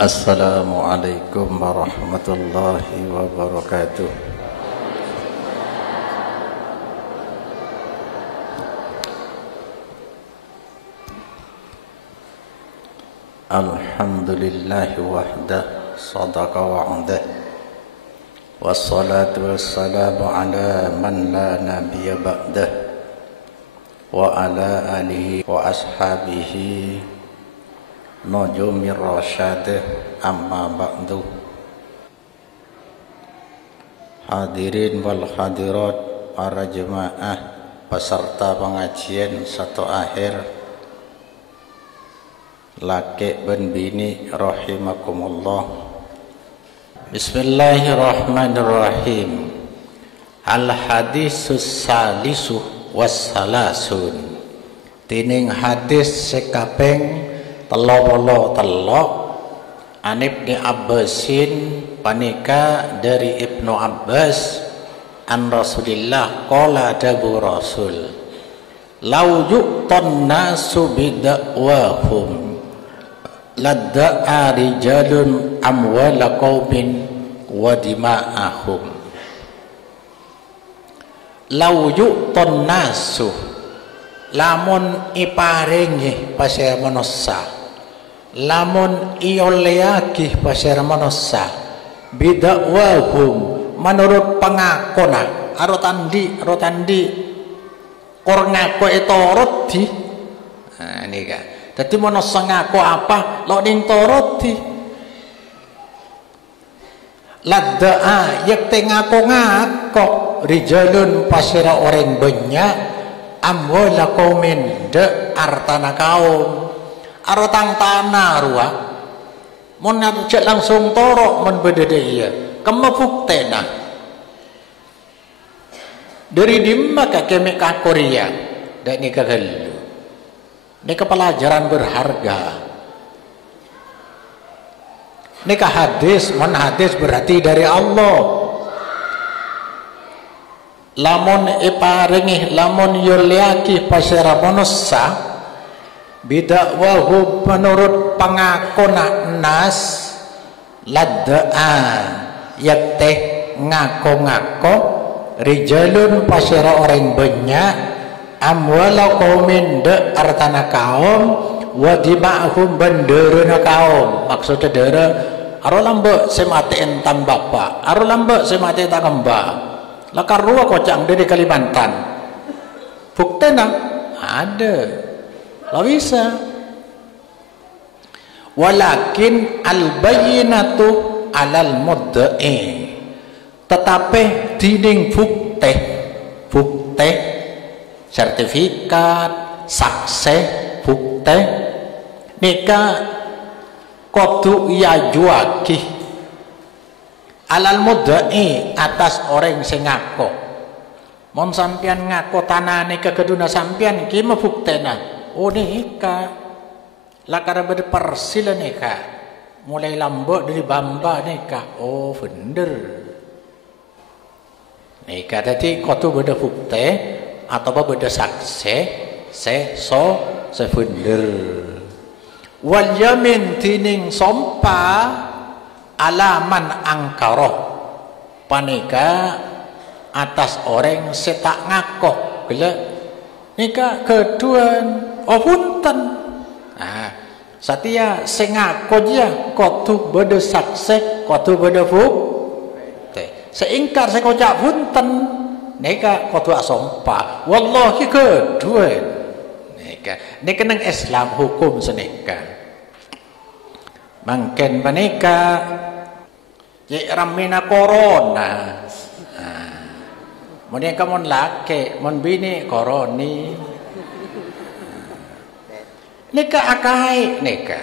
Assalamualaikum warahmatullahi wabarakatuh. Alhamdulillahi wahdah, sadaqa wa'adah, wassalatu wassalamu ala man la nabiyya ba'dah, wa ala alihi wa ashabihi nujumir rasyad, amma ba'du. Hadirin wal hadirat, para jemaah peserta pengajian satu akhir, laki dan bini rahimakumullah. Bismillahirrahmanirrahim. Al hadisus salisu wassalasun. Tining hadis sekapeng telo an Ibni Abbasin panika dari Ibnu Abbas an Rasulillah qala dabu Rasul lau yu'tan nasu bidakwahum ladda'a rijalun amwala qaumin wa dima'ahum. Lau yu'tan nasu, lamun iparingi pasir manusia, lamun ioleaki pasir manusia, bidakwahum menurut pengakona arotandi kor ngaku itu roti. Nah ini kan jadi manusia ngaku apa lo ning toroti ladda'a yakte ngaku rijalun pasira orang banyak amwala qaumin de artana kaum arotang tanah ruah mon ngajak langsung torok mon bedede iya kemabuktena dari dimma ka kemek ka Korea dak ni kagelu ni pelajaran berharga ni hadis mon hadis berarti dari Allah. Lamun iparingi lamun yuliaki pasira manusia bidakwahu menurut pangakona nas ladda'a yakte ngako-ngako rijalun pasira orang banyak amwala qaumin de artana kaum wa dima'hum benderuna kaum. Maksudnya dere aro lambe semate entam bapak aro lambe semate tak kembang lakar ruwa kocang dari Kalimantan buktena ada lah bisa walakin al bayyinatu alal mudda'i tetapi dining bukti sertifikat sakse bukti nikah kudu yajuaki alal mudda'i atas orang sing ngaku. Mon sampean ngaku tanane kekeduna sampean ki mabuktena oh nika lakar bede persila nika mulai lambok dari bamba nika oh bener nika tadi kudu bede bukti atau bede saksi bener wal yamin tining sompa alaman angkaroh panika atas orang setak ngakoh bila nika keduan oh punten nah satia sing ngakoh dia kotu bede sakse kotu bede bukti seingkar sekocak punten nika kotu asompa wallahi keduan nika nang Islam hukum senika mangken panika ramina corona. Mun kamu laki, mun bini koroni. Nika akai nika.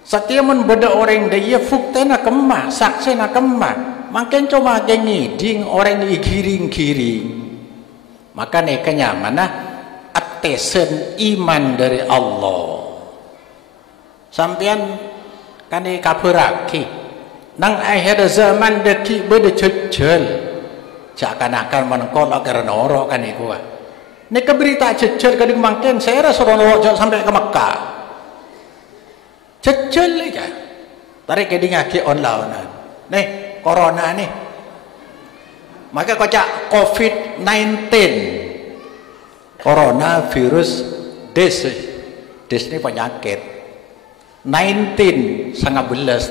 Satia mun beda orang dia fuktena kemah, saksena kemah. Makin coba ngiding orang giring-giring. Maka nika nyamana atesen iman dari Allah. Sampean kane kaburaki nang akhir zaman deki bede jejel seakan-akan menengkol agar noro kan iku nek berita jejel kadang mangken saya rasa noro sampai ke Mekah jejel ya tarik ke ngaki online nih corona nih maka kocak COVID-19 coronavirus des ini penyakit 19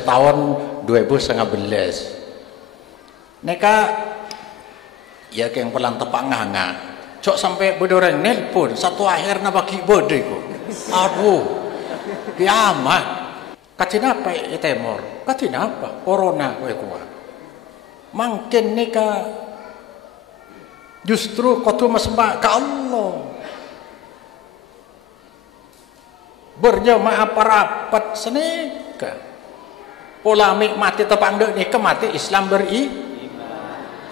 tahun 2019 neka ya yang pelang tepak nganga cok sampai bedoreng nelpon satu akhirnya bagi bodeku aduh kiamat katina apa ya temor katina apa corona kue kuat mungkin neka justru kau tu mesembah ke Allah berjamaah parapat seneka polamik mati tepang dek ni ke mati Islam beri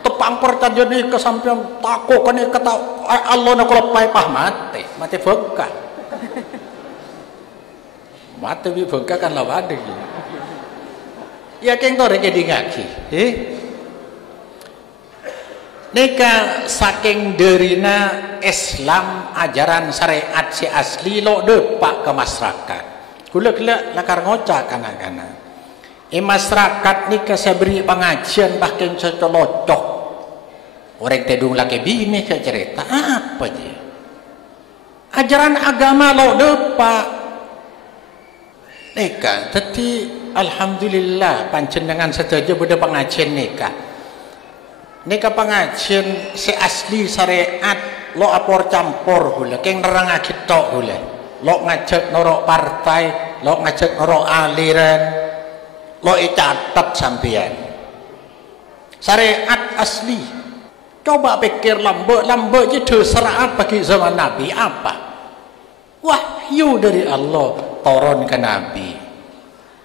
tepang pertajuan ni ke sampian takut kan ni kata Allah nak lepai pah mati bengkak mati bengkak kan lawan lagi ya keng tore ke dingaki nika saking derina Islam ajaran syariat si asli lo depak ke masyarakat gula-gula lakar ngocak kana-kana masyarakat nika saya beri pengajian bahkan secolocok orang tedung laki bini saya cerita apa je ajaran agama lo depak nika tetapi alhamdulillah panjenengan saja beda pengajian nika pengajian si asli syariat lo apor campur hula keng nerang tok hula lo ngajak norok partai lo ngajak norok aliran lo catat sampean syariat asli coba pikir lambe itu syariat bagi zaman Nabi apa wahyu dari Allah turun ke Nabi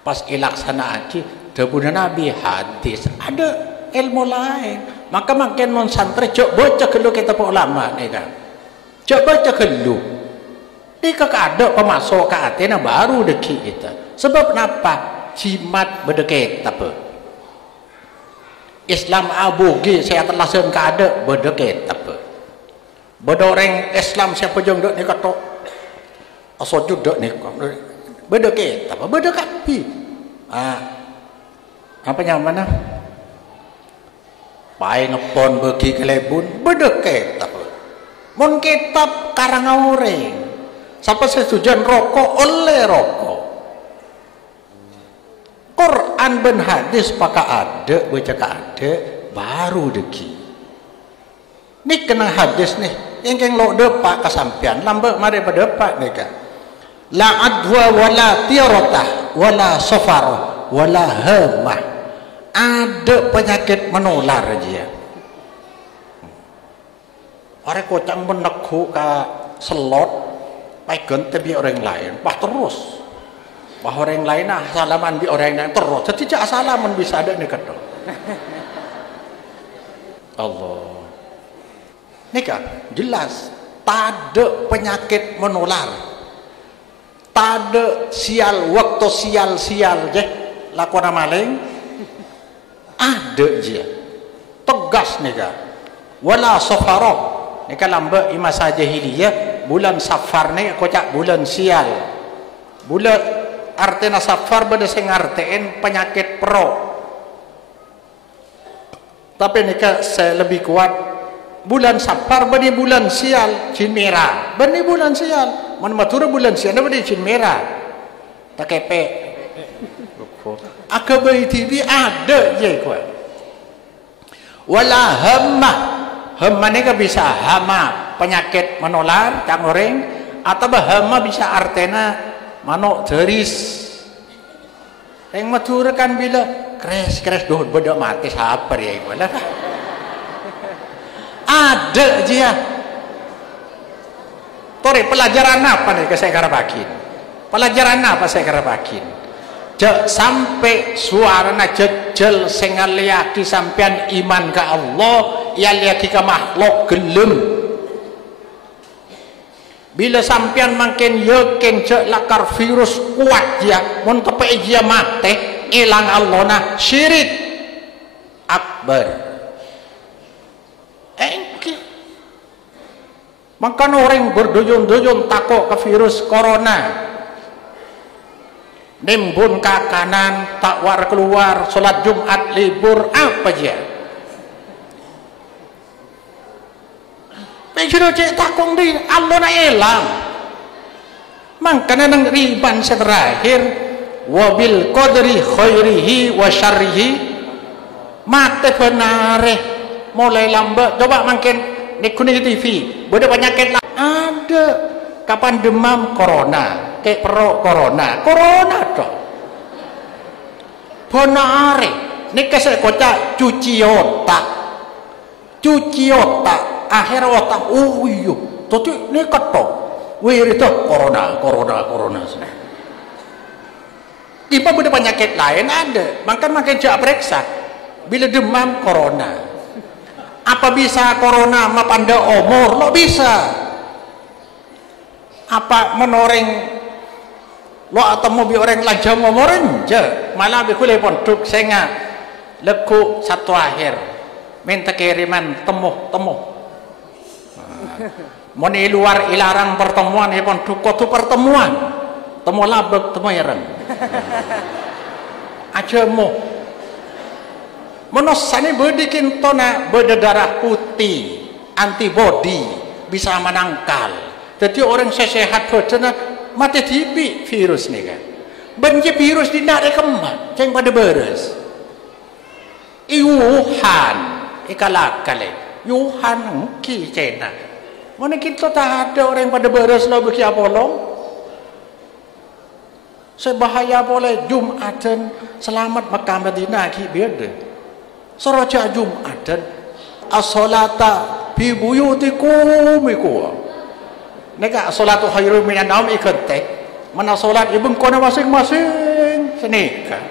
pas ilaksana aja dapurnya Nabi hadis ada ilmu lain maka makin non santri cok baca kelu kita pak ulama ni kan cok baca kelu ni ada pemasok ke Athena baru deki kita sebab kenapa jimat berdeket apa Islam aboge saya telah sen ke ada berdeket apa berdoreng Islam siapa jong dok ni kata asal judok ni berdeket apa berdekat apa yang mana pai ngepon bagi kelebun bedeket apa mon kitab karang orang sampai setujuan rokok oleh rokok Quran ben hadis pakai ada baca ada baru deki ni kena hadis nih yang lo depak kesampian lambat mari berdepak nih kan la adwa wala tiarotah wala safar wala hamah ada penyakit menular aja. Orang kocang menekuk ke selot, pegang tapi orang lain, bah terus. Bah orang lain salaman di orang lain terus. Jadi cak salaman bisa ada ni kata. Allah. Ni kan jelas, tak ada penyakit menular. Tak ada sial waktu sial je lakukan maling. Ada je tegas ni kan wala safarah ni kan lamba masa jahiliyah bulan safar ni kocak bulan sial bulan artinya safar benda sing artiin penyakit perut tapi ni kan saya lebih kuat bulan safar benda bulan sial jin merah benda bulan sial mana matura bulan sial benda jin merah tak kepe akabai TV ada je kuat wala hamma ni kan bisa hama penyakit menular cang orang atau hama bisa artena manuk teris yang matur kan bila kres doh beda mati sabar ya ibalah ada je ya tore pelajaran apa nih saya karapakin pelajaran apa saya karapakin sampai suarana jejel sing liaki sampean iman ke Allah ya liaki ke makhluk gelem bila sampean makin yakin cek lakar virus kuat ya mun tepe dia mate ilang Allah nah syirik akbar maka orang berduyun-duyun takut ke virus corona nimbun ke kanan, takwar keluar, sholat Jumat libur, apa aja. Penjuru cek takung di Allah na elang. Makanya nang riban terakhir, wabil qadri khairihi wa syarrihi, mate benare mulai lambat. Coba makin di kuning TV, beda penyakit ada. Kapan demam corona, kayak perok corona toh. Benare, ini kesek kocak cuci otak, akhir otak, iya, tapi ini ketok. Wih itu corona. Tiba beda penyakit lain ada, makin jak periksa. Bila demam corona, apa bisa corona ma panda umur? Lo bisa. Apa menoreng lo atau mobil orang lajam umoren je, malah bikulai pondok senga leku satu akhir minta kiriman temu. Mau di luar ilarang pertemuan ya pun tu pertemuan temu labek temu yareng aja mo menosani bedikin tona berdarah putih antibody bisa menangkal jadi orang sehat bocana mati tibi virus nih kan benci virus di nak kemat ceng pada beres Wuhan ikalakale Wuhan ki China. Mana kita tak ada orang pada beres lo bagi apolong. Sebahaya boleh Jumatan selamat Makkah Madinah ki beda. Soroja Jumatan as-salata bi buyutikum iku. Neka salatu khairum minan naum ikete. Mana salat ibeng kono masing-masing senika.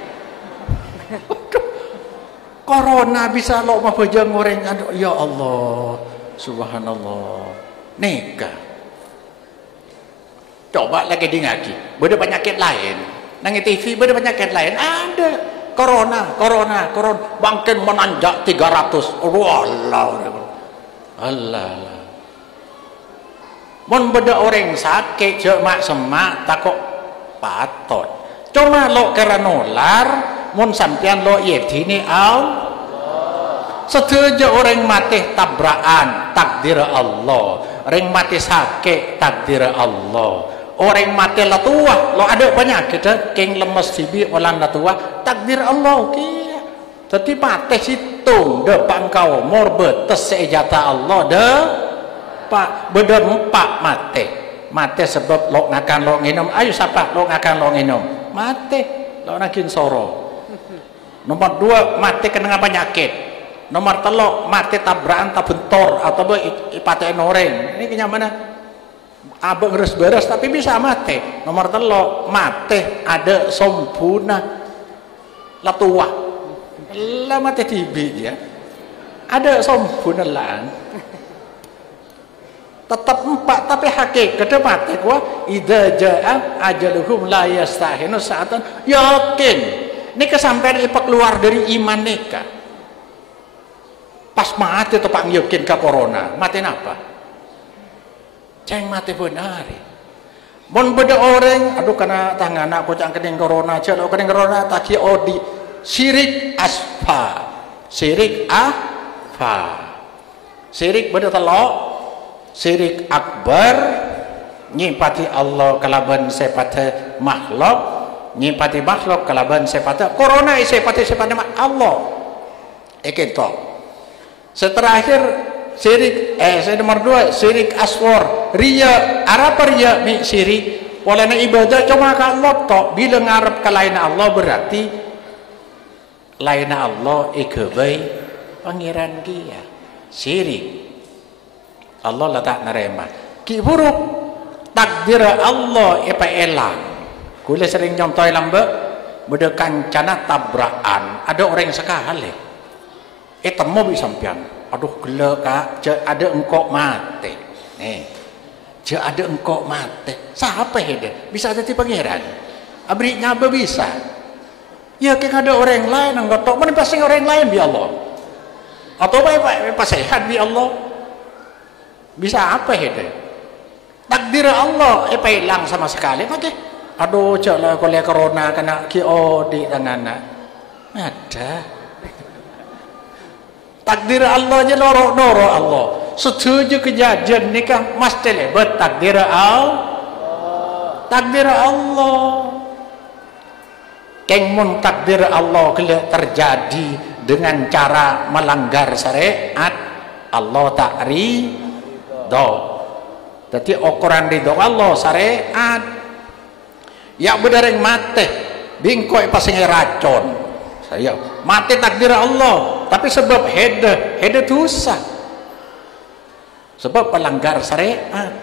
Corona bisa lo mah bejang goreng aduh ya Allah. Subhanallah. Neka coba lagi di ngaji beda penyakit lain nang TV beda penyakit lain ada corona bangkin menanjak 300 Allah mon beda orang sakit je mak semak takut patot cuma lo kera nular mon sampean lo yeti ni setuju orang mati tabrakan takdir Allah orang mati sakit takdir Allah orang mati latua lo ada penyakit keng lemes tibi olan latua takdir Allah kia tapi mati situng de pangkau mor betes sejata Allah de pak beda empat mati sebab lo ngakan lo nginum ayo siapa lo ngakan lo nginum mati lo nakin soro nomor 2 mati kena penyakit nomor 3 mati tabrakan tabentor atau ipaten orang ini kenyamanan abang beres tapi bisa mati nomor 3 mati ada sempurna latua lah mati tibi ya ada sempurna lah tetap 4 tapi hakikat mati gua idza jaa ajaluhum la yastahinu sa'atan yakin ini kesampaian ipak keluar dari iman nikah pas mati tu pak yakin ke corona mati apa ceng mati benar mon beda orang aduh karena tangan aku cang kening corona aja lo kening corona tak odi syirik beda telok syirik akbar nyipati Allah kalaban sepate makhluk nyipati makhluk kalaban sepate corona sepate Allah ekentok seterakhir syirik nomor 2 syirik aswar riya apa riya mi syirik walana ibadah cuma ka Allah tok bila ngarep ke lain Allah berarti lain Allah ikebai pangeran dia syirik Allah letak nerema ki buruk takdir Allah apa elang kula sering nyontoy lambe beda kancana tabrakan ada orang sekali temu bisa sampean aduh gila kak ada engkau mati nih ada engkau mati siapa hede bisa jadi pangeran abri nyaba bisa ya kayak ada orang lain enggak tahu mana pasti orang lain bi Allah atau apa sehat bi Allah bisa apa hede takdir Allah hilang sama sekali pakai Aduh, cak lah kalau corona kena KO di tangan nak. Ada. Takdir Allah je norok Allah. Setuju kejadian ni kan mesti lebet takdir Allah. Takdir Allah. Keng takdir Allah kalau terjadi dengan cara melanggar syariat, Allah tak ridho. Jadi ukuran ridho Allah syariat. Ya benereng mati, bingkoi pasang racun. Saya mati takdir Allah, tapi sebab hede dosa. Sebab pelanggar syariat.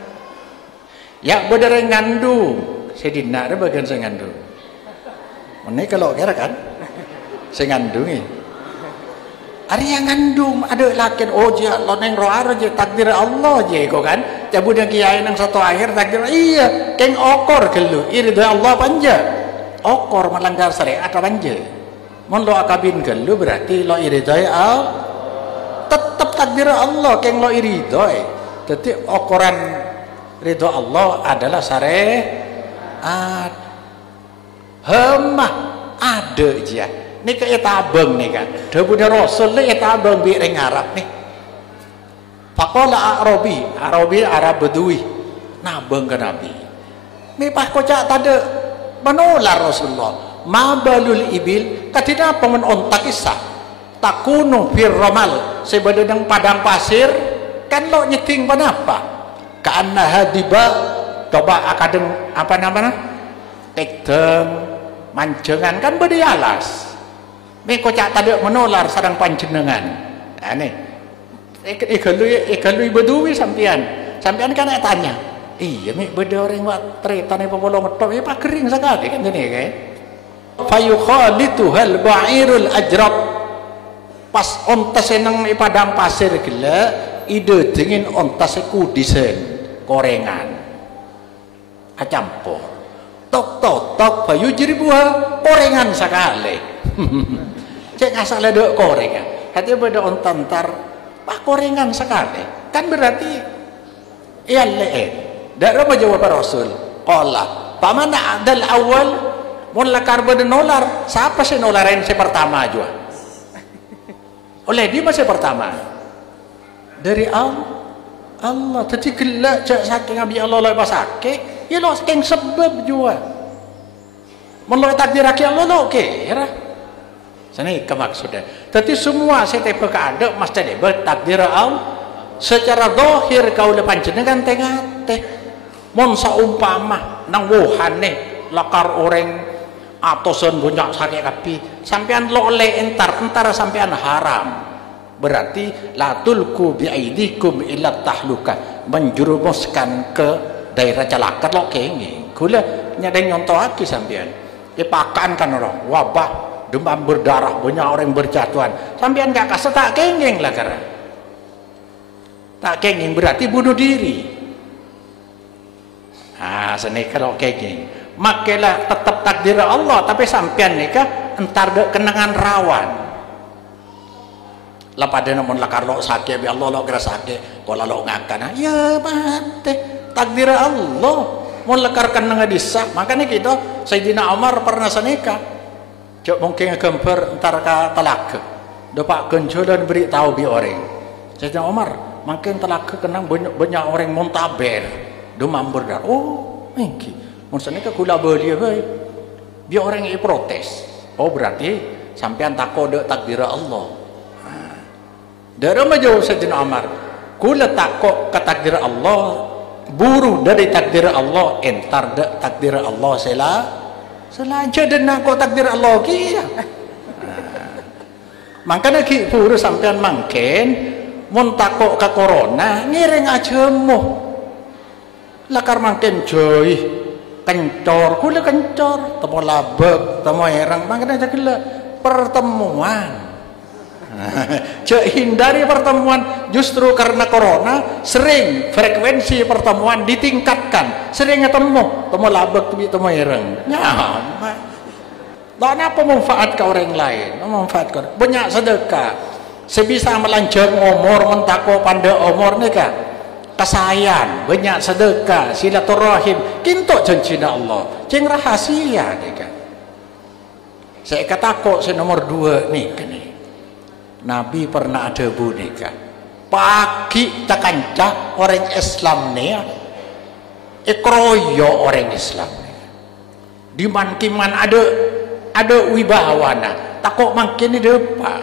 Ya benereng ngandung, sedina ada bagian saya ngandung. Ini kalau kira kan, saya ngandungi. Ada yang ngandung, ada laki, oh dia loneng rohara je takdir Allah je kau kan. Cabut yang kiai nang satu akhir takdir iya, keng okor kelu, iri Allah panja. Okor melanggar syariat panja. Mon lo akabin kelu berarti lo iri Allah. Tetap takdir Allah, keng lo iri doi. Jadi okoran ridho Allah adalah syariat. Hemah ada je. Ni ke etabeng ni kan. Debunya Rasul ni etabeng bi ring Arab ni. Faqala Arabi Arab Badui. Nabeng ke Nabi. Ni pas kocak tade menular Rasulullah. Ma balul ibil katina apa men onta kisah. Takunu fir ramal sebadang padang pasir kan lo nyeting panapa? Kaanna hadiba coba akadeng apa namanya? Tekdeng mancengan kan berdialas. Ni kocak tadi menular sarang panjenengan. Nah ni, ikalui Badui sampian kan tanya. Iya mi beda orang buat cerita ni pemulung metop, ini pak kering sekali kan ini kan. Fayukhalitu hal ba'irul ajrab. Pas onta senang padang pasir gila, ide dingin onta sekudisen korengan, acampur. Tok bayu jadi buah korengan sekali. Cek asal ada korengan. Hati beda ontantar pak korengan sekali. Kan berarti iya le'en. Dari apa jawab Rasul? Qala pamana adal awal mula karba de nolar. Siapa sih nolarin si pertama juga? Oleh dia masih pertama. Dari Allah. Tadi gelak cak saking abi Allah lepas sakit. Ya lo saking sebab juga. Menurut takdir Allah lo kira. Sini kemaksudnya. Tapi semua setiap keadaan mesti dibet takdir Allah. Secara zahir kau lepan jenengan tengah. Mon saumpama nang Wuhan nih lakar orang atosan banyak sakit kapi. Sampean lo oleh entar sampean haram. Berarti la tulku biaidikum ila tahluka, menjerumuskan ke daerah celaka lo kenging. Kula nyadeng nyontoh aki sampean. Dipakan kan orang wabah demam berdarah banyak orang berjatuhan. Sampean gak kasih tak kenging lah karena. Tak kenging berarti bunuh diri. Ah, seni kalau kenging. Makalah tetap takdir Allah tapi sampean nikah entar dek kenangan rawan. Lah pada namun lakar lo sakit bi Allah lo kira sakit kalau lo ngakana ya mati takdir Allah mau lekar kenang disah makanya kita Sayyidina Umar pernah senikah cok mungkin gambar entar ka telaka dopak kencolan beri tahu bi orang Sayyidina Umar makin telaka kenang banyak orang muntaber demam berdarah oh mungkin mau senikah kula beli bi orang yang protes oh berarti sampean takut dek takdir Allah. Dari mana jawab Sayyidina Umar? Kula takut ke takdir Allah, buru dari takdir Allah, entar de takdir Allah selaja dan nak takdir Allah kia. Makanya ki buru sampean mangken, mun takut ke corona, ngiring aja mu. Lakar mangken joy, kencor, kula kencor, temu labek, temu herang, makanya jadilah pertemuan. Cek hindari pertemuan justru karena corona sering frekuensi pertemuan ditingkatkan sering ketemu labek temu ireng nyaman dan apa manfaat ke orang lain memanfaatkan banyak sedekah sebisa melanjang umur mentako pandai umur nih kan kesayan, banyak sedekah, silaturahim, kintok janjina Allah, ceng rahasia nih kan. Saya kata kok saya nomor 2 nih kan. Nabi pernah ada nikah. Pagi tak kancah orang Islam nih, ikroyo orang Islam nih. Di man ada wibawana, tak kok makin di depan.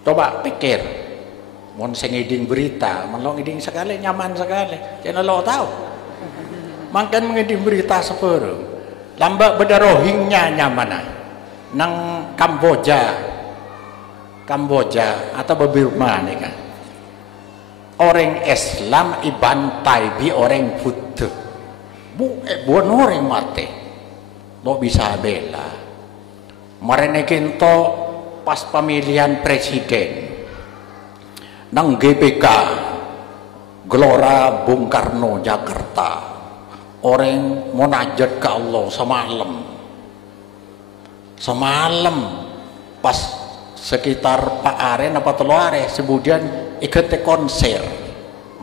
Coba pikir, mon ngiding berita, melong ngiding sekali nyaman sekali, jangan lo tahu. Makan ngiding berita seperti, lambak beda Rohingya nyaman, nang Kamboja atau Burma nih kan. Orang Islam ibantai bi orang Buddha, bukan orang mati, lo bisa bela. Marene kinto pas pemilihan presiden nang GBK Gelora Bung Karno Jakarta, orang munajat ke Allah semalam pas sekitar Pak Aren apa Telo Are kemudian ikut konser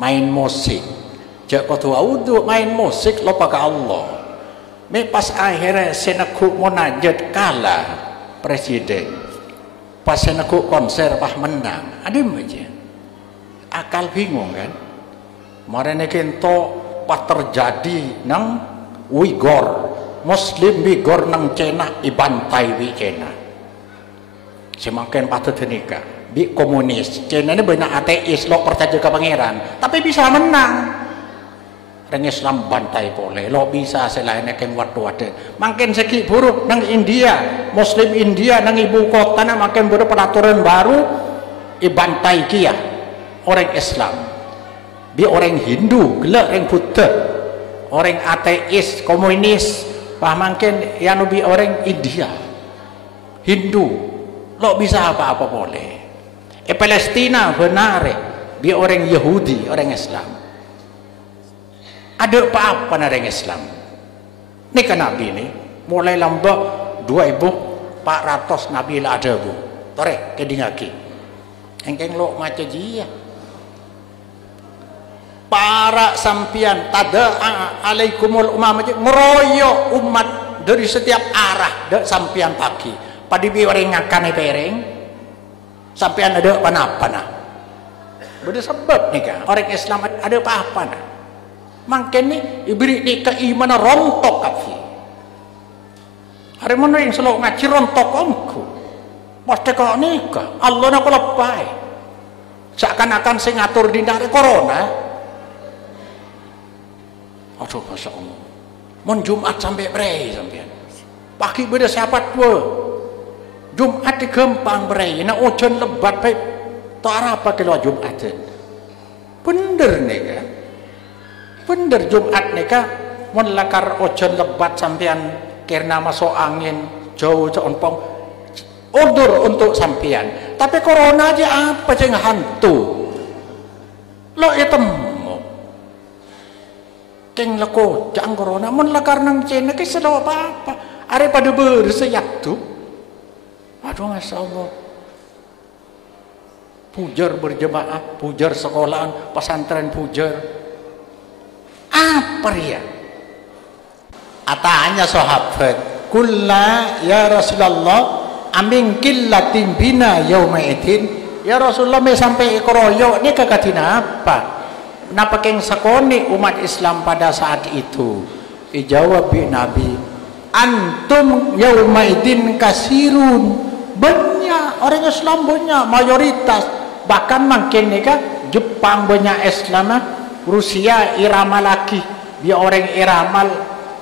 main musik jak ketua untuk main musik lupa ke Allah. Me pas akhirnya senaku munajat kalah presiden. Pas aku konser pas menang, ada aja akal bingung kan. Marane kento pas terjadi nang Uyghur, Muslim Uyghur nang Cina ibantai di Cina. Semakin patut nikah. Di komunis, Cina ini banyak ateis, lo percaya ke pangeran, tapi bisa menang. Orang Islam bantai boleh, lo bisa selain yang wadah. Makin segi buruk nang India, Muslim India nang ibu kota na makin buruk peraturan baru, ibantai kia orang Islam, dia orang Hindu, gelak orang Buddha, orang ateis, komunis, makin yang lebih orang India, Hindu, lo bisa apa-apa boleh. Palestina benar, dia orang Yahudi, orang Islam. Ada apa-apa orang Islam? Ini kan Nabi ini mulai lambak 2400 Nabi lah ada bu. Tore kedingaki. Engkeng lo maca jia. Para sampian tada alaikumul umam ngeroyok umat dari setiap arah dak sampian pagi. Padi bi orang ngakan pereng. Sampian ada panah-panah. Beda sebab nih kan orang Islam ada apa-apa nah. Makin ni ibri ni keimanan rontok kafi. Hari mana yang selalu ngaji rontok angku. Pasti kau nikah. Allah nak lepai. Seakan-akan saya ngatur di dari corona. Aduh masya Allah. Mon Jumat sampai berai sampai. Pagi beda siapa tua. Jumat di Gempang berai. Nak ojon lebat baik. Tak apa kalau Jumatan. Bener nih kan. Bener Jumat nikah melakar ojon lebat sampean karena masuk angin jauh ompong order untuk sampean. Tapi corona aja apa yang hantu lo itu keng leko jangan corona melakar nang Cina ke selalu apa are pada berseyak tuh. Aduh masya Allah. Pujar berjemaah, pujar sekolahan, pesantren pujar. Apa ya? Atanya sahabat, "Kulla ya Rasulullah, amin killatin bina yauma idin." Ya Rasulullah me sampai ikroyo ni kakatina apa? Napa keng sakoni umat Islam pada saat itu? Dijawab bi Nabi, "Antum yauma idin kasirun." Banyak orang Islam banyak, mayoritas. Bahkan makin nikah Jepang banyak Islam, Rusia irama lagi, dia orang iramal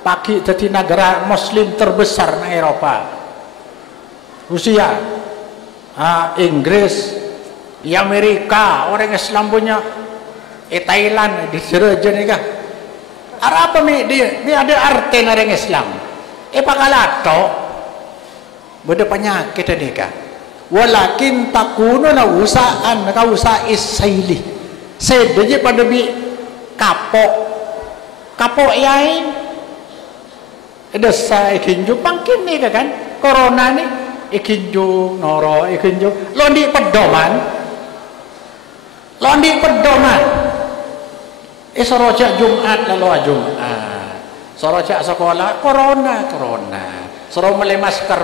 pagi jadi negara Muslim terbesar di Eropa. Rusia, Inggris, Amerika, orang Islam punya, Thailand di Seraja ni kah? Apa dia ada arti orang Islam. Pakalato, beda penyakit ni kah? Walakin takunu na usaan, kausa isaili. Sedaja pada bi kapok yain ada saya ikinju pangkin ni kan corona ni ikinju noro ikinju londi pedoman Londi pedoman. Sorojak Jumat lalu Jumat. Sorojak sekolah corona. Soro mele masker.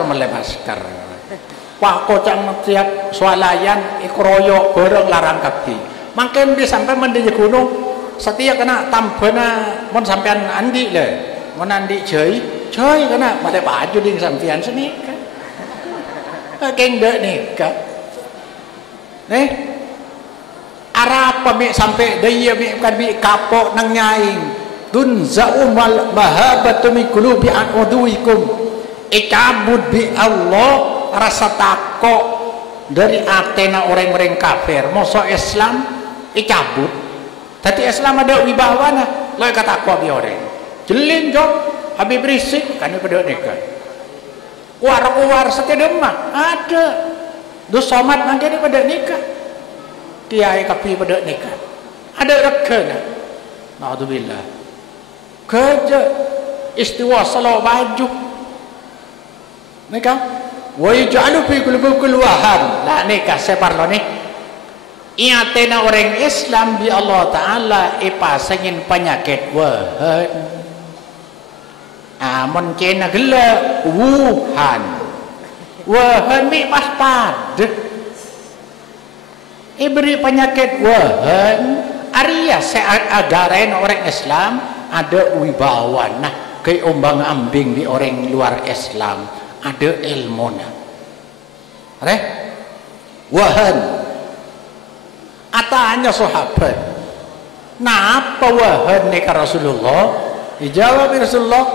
Wah kocang tiap swalayan ikroyo bareng larang kabeh. Makin di sampai mendhi gunung setia kena tambana mon sampean andi le. Mon andi joi kena mate baju ding sampean senika. Keng dek nikah. Nih Arab pamik sampai dia mi kan bi kapok nang nyaing dun zaumal mahabatu min qulubi an uduikum ikabud bi Allah rasa takok dari atena orang-orang kafir moso Islam ikabut tadi Islam ada wibawana lo kata takok bi orang jelin jok habis berisik kan pada nikah war setedemah ada dus somat mangke pada nikah kiai kapi pada nikah ada rekena naudzubillah kerja istiwa salah baju nikah wa yaj'alu fi qulubikum wahan la nikah separlo nih iatena orang Islam bi Allah taala ipasengin penyakit wahan amon kena gela wahan mi pas pad beri penyakit wahan Arya seagarain orang Islam ada wibawa nah kayak ombang ambing di orang luar Islam ada ilmunya wahan atanya sahabat nah apa wahan nikah Rasulullah dijawab Rasulullah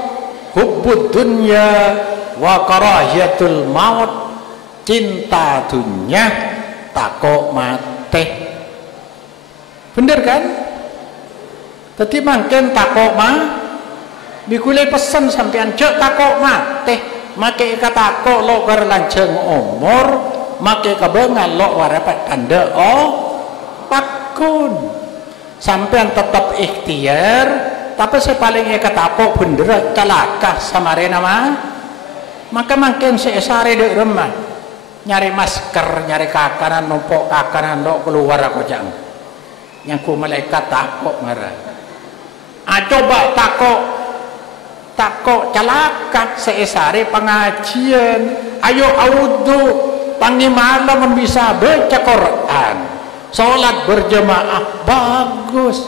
hubbud dunya wa karahiyatul maut cinta dunya takok mati bener kan tadi mangken takok bikule pesen sampean cek takok mati make katakok lo berlanjeng umur make kebengan lo warapat tanda pakun sampean tetap ikhtiar tapi saya paling katakok bener celaka sama rena maka mangken seesare dek remah nyari masker, nyari kakanan, numpuk kakanan lo keluar aku jang. Yang ku malaikat takok marah. Coba takok celaka seesare pengajian. Ayo audu pangi malam bisa baca Quran. Salat berjemaah bagus.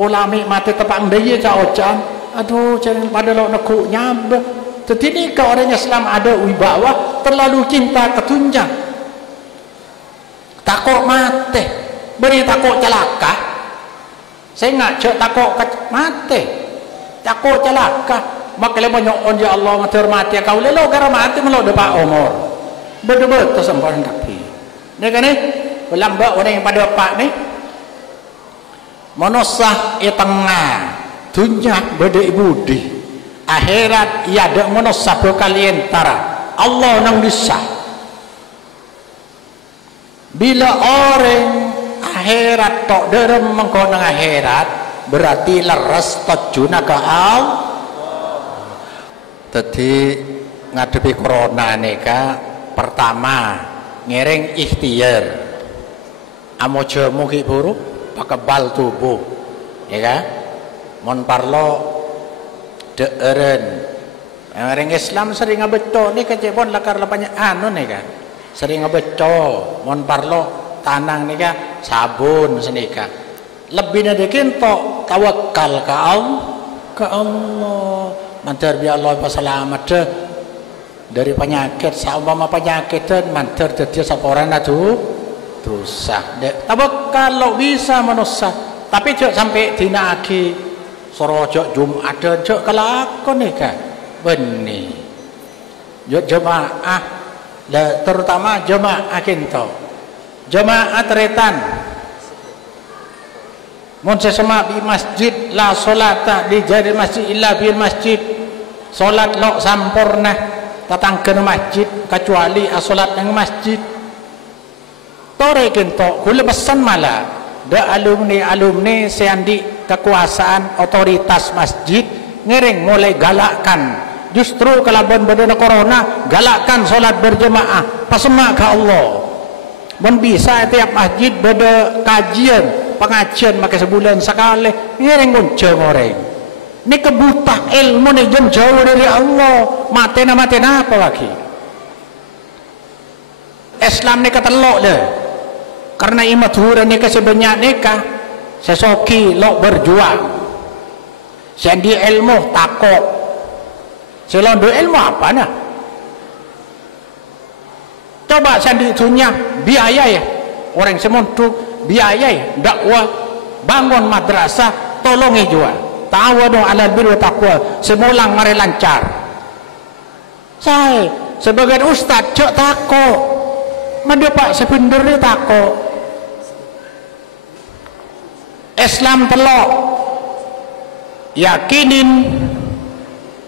Polami mati tepang daya caocan. Aduh jangan pada lo nekuk nyambah. Tetapi ke orang Islam ada wibawa terlalu cinta ketunjang takut mati beri takut celaka saya ngajak takut mati takut celaka maka lepas nyokon ya Allah matur mati kau lelo gara mati melo depak umur berdebet tersempurna tapi ini kan nih lambat orang yang pada pak nih monosah tengah dunia beda budi akhirat ia ada menosah kalian tara Allah nang bisa bila orang akhirat tok derem mengko nang akhirat berarti leres tajuna ka Allah tadi ngadepi corona nika pertama ngereng ikhtiar amojo mugi buruk pakebal tubuh ya kan mon parlo deeren orang Islam sering ngabeco ni kecepon lakar lapanya anu ni kan sering ngabeco mon parlo tanang ni kan sabun senika lebih nadekin to tawakal ke Allah mantar bi Allah selamat deh dari penyakit saumpama penyakit dan mantar dadi saporan atuh dosa dek tawakal lo bisa manusia tapi jok sampai dina aki sorojok Jumat dan jok kelakon nih kan benih jok jemaah terutama jemaah kinto jemaah teretan mun sesama di masjid la solata di jadi masjid illa bil masjid solat lo sampurna tatang ke masjid kecuali asolat yang masjid tore kinto kule pesan malah da alumni seandi kekuasaan otoritas masjid ngereng mulai galakkan justru kalaban badana corona galakkan solat berjemaah pasemak ke Allah Mun bisa tiap masjid beda kajian, pengajian makai sebulan sekali, ngiring gonceng orang. Ini kebuta ilmu nih jauh dari Allah. Matena apa lagi? Islam ni ketelok le. Karena imat huran ni sebanyak nikah, sesoki lok berjuang. Sendi ilmu takok. Selondo ilmu apa nah? Coba sendi itunya biaya ya. Orang semontu biaya ya. Dakwah, bangun madrasah, tolongi jual. Ta'awadu 'alal birri wa taqwa, semulang mari lancar. Saya sebagai ustaz cok takok. Mada pak sebenar dia takok. Islam telok. Yakinin,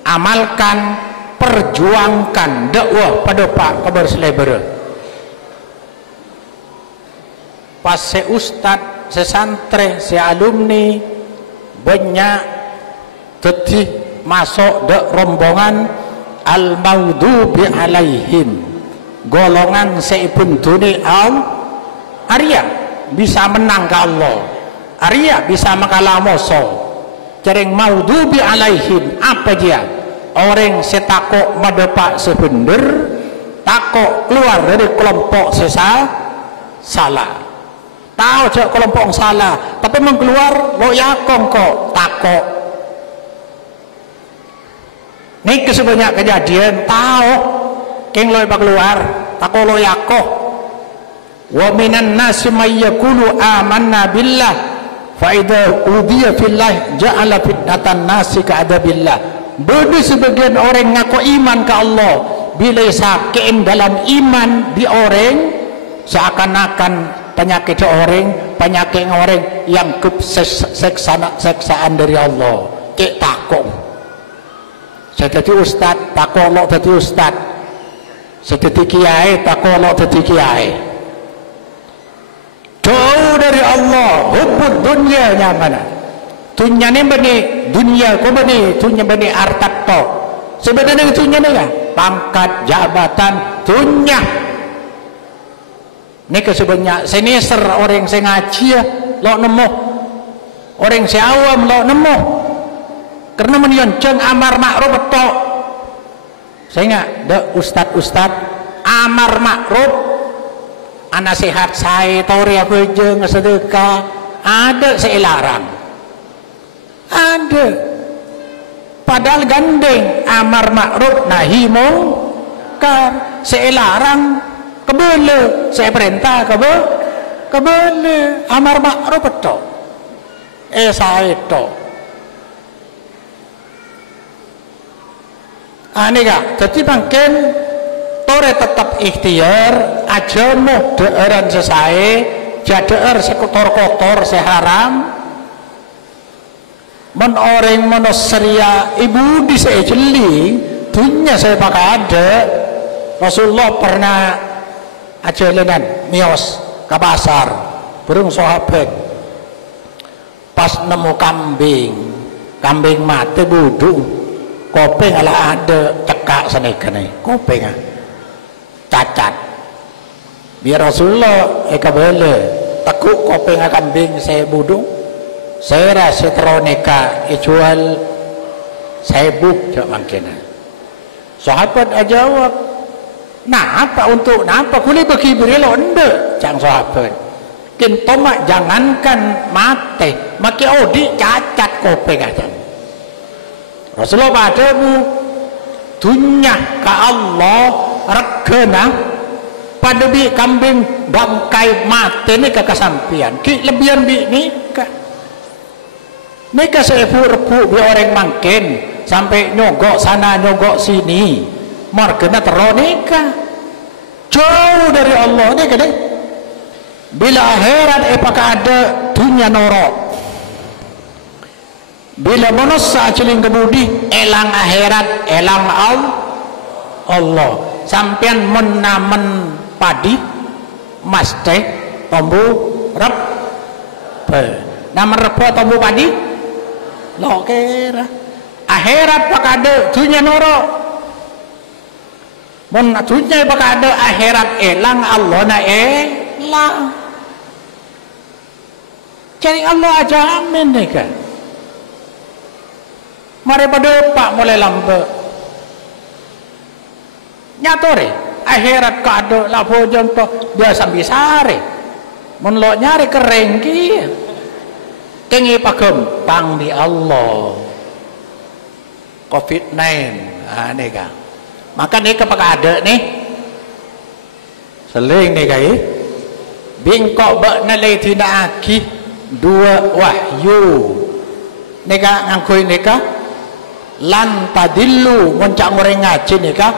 amalkan, perjuangkan dakwah pada pak kabar selebera. Pas se ustaz, se santri, se alumni banyak tetih masuk de rombongan al-maghdubi alaihim, golongan seipun duni Arya bisa menang ke Allah, Arya bisa makalah musuh. Jaring maghdubi alaihim apa dia? Orang setakok madepak sebenar, takok keluar dari kelompok salah. Tahu cak kelompok salah, tapi mengkeluar lo yakong kok takok. Nih sebanyak kejadian tahu, keng lo keluar takok lo yakoh. Wa minan nasi may yaqulu amanna billah fa idza udiya fillah ja'ala fitnatan nasi ka'adabillah. Bagi sebagian orang ngaku iman ke Allah, bila saking dalam iman di orang seakan-akan penyakit orang yang seksaan dari Allah. Cek takong. Saya jadi ustad, takong lo jadi ustad. Saya jadi kiai, takong lo jadi kiai. Jauh dari Allah, hubud dunia mana? Dunia ni bani, dunia ko bani, dunia bani artat to. Sebenarnya dunia ni kan, pangkat, jabatan, dunia. Ini sebanyak seneser orang yang ngaji lo nemu, orang yang awam lo nemu, karena menyonceng amar makruf betul. Saya ingat dek ustad amar makruf, nasihat saya tori apa je ngesedekah ada saya larang, ada. Padahal gandeng amar makruf nahi mungkar saya larang. Kebele, saya perintah kebele, amar makruf betul. Saya itu. Ini kak, jadi mungkin tore tetap ikhtiar, aja mau deeran sesai, jadeer sekotor-kotor, seharam. Men orang manusia ibu di saya jeli, dunia saya pakai ada. Rasulullah pernah ajalenan mios ke pasar burung sahabat pas nemu kambing mati budung kopeng ala ada cekak senekane kopeng cacat biar Rasulullah kabele tekuk kopeng kambing saya budung saya rasa teroneka jual saya buk jak mangkena sahabat jawab nah apa untuk apa kulit bagi berilah ende cang sahabat kintomak jangankan mati maki odi cacat kopeng aja Rasulullah padamu dunia ke Allah regana pada bi kambing bangkai mati ni ke kesampian ki lebihan bi nikah saya repu bi orang mangkin sampai nyogok sana nyogok sini margana teronika jauh dari Allah ni kadang bila akhirat apakah ada dunia norok bila manusia celing kebudi elang akhirat elang Allah sampian menamen padi mas teh tombu rep nama rep tombu padi lo kira akhirat apakah ada dunia norok mun dunia bakal ada akhirat elang Allah na Islam. Jadi Allah jamin nih kan. Mari pada pak mulai lambat. Nyatore akhirat kado lapo jonto dia sambil sare. Mun lo nyari kering ki. Kengi pagempang di Allah. COVID-19. Ah nih kan. Maka nih kepakai ada nih. Seling nih kai. Bingkok bak nalai tina aki dua wahyu. Nika ngangkui nika lan tadillu muncak ngoreng ngaji nika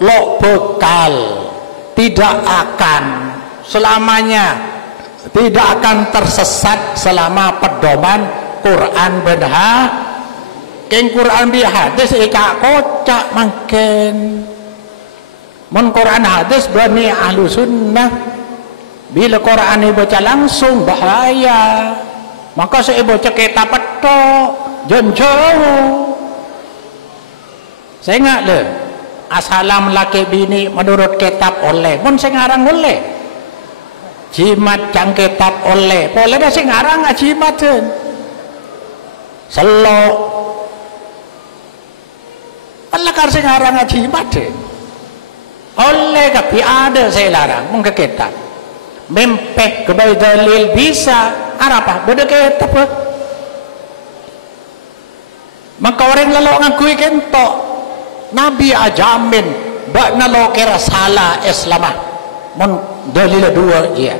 lo bekal tidak akan selamanya tidak akan tersesat selama pedoman Quran bedah keng Quran bi hadis ika kocak mangken mun Quran hadis bani ahlu sunnah bila Quran baca langsung bahaya maka saya baca kitab petok jauh saya ingat le asalam laki bini menurut kitab oleh pun saya ngarang oleh jimat yang kitab oleh boleh dah saya ngarang jimat selok pelakar saya ngarang jimat oleh tapi ada saya larang mungkin kitab mempek kebaik dalil bisa apa beda kitab maka orang lalu ngakui kentok Nabi ajamin bak nalo kira salah Islamah mun dalil dua dia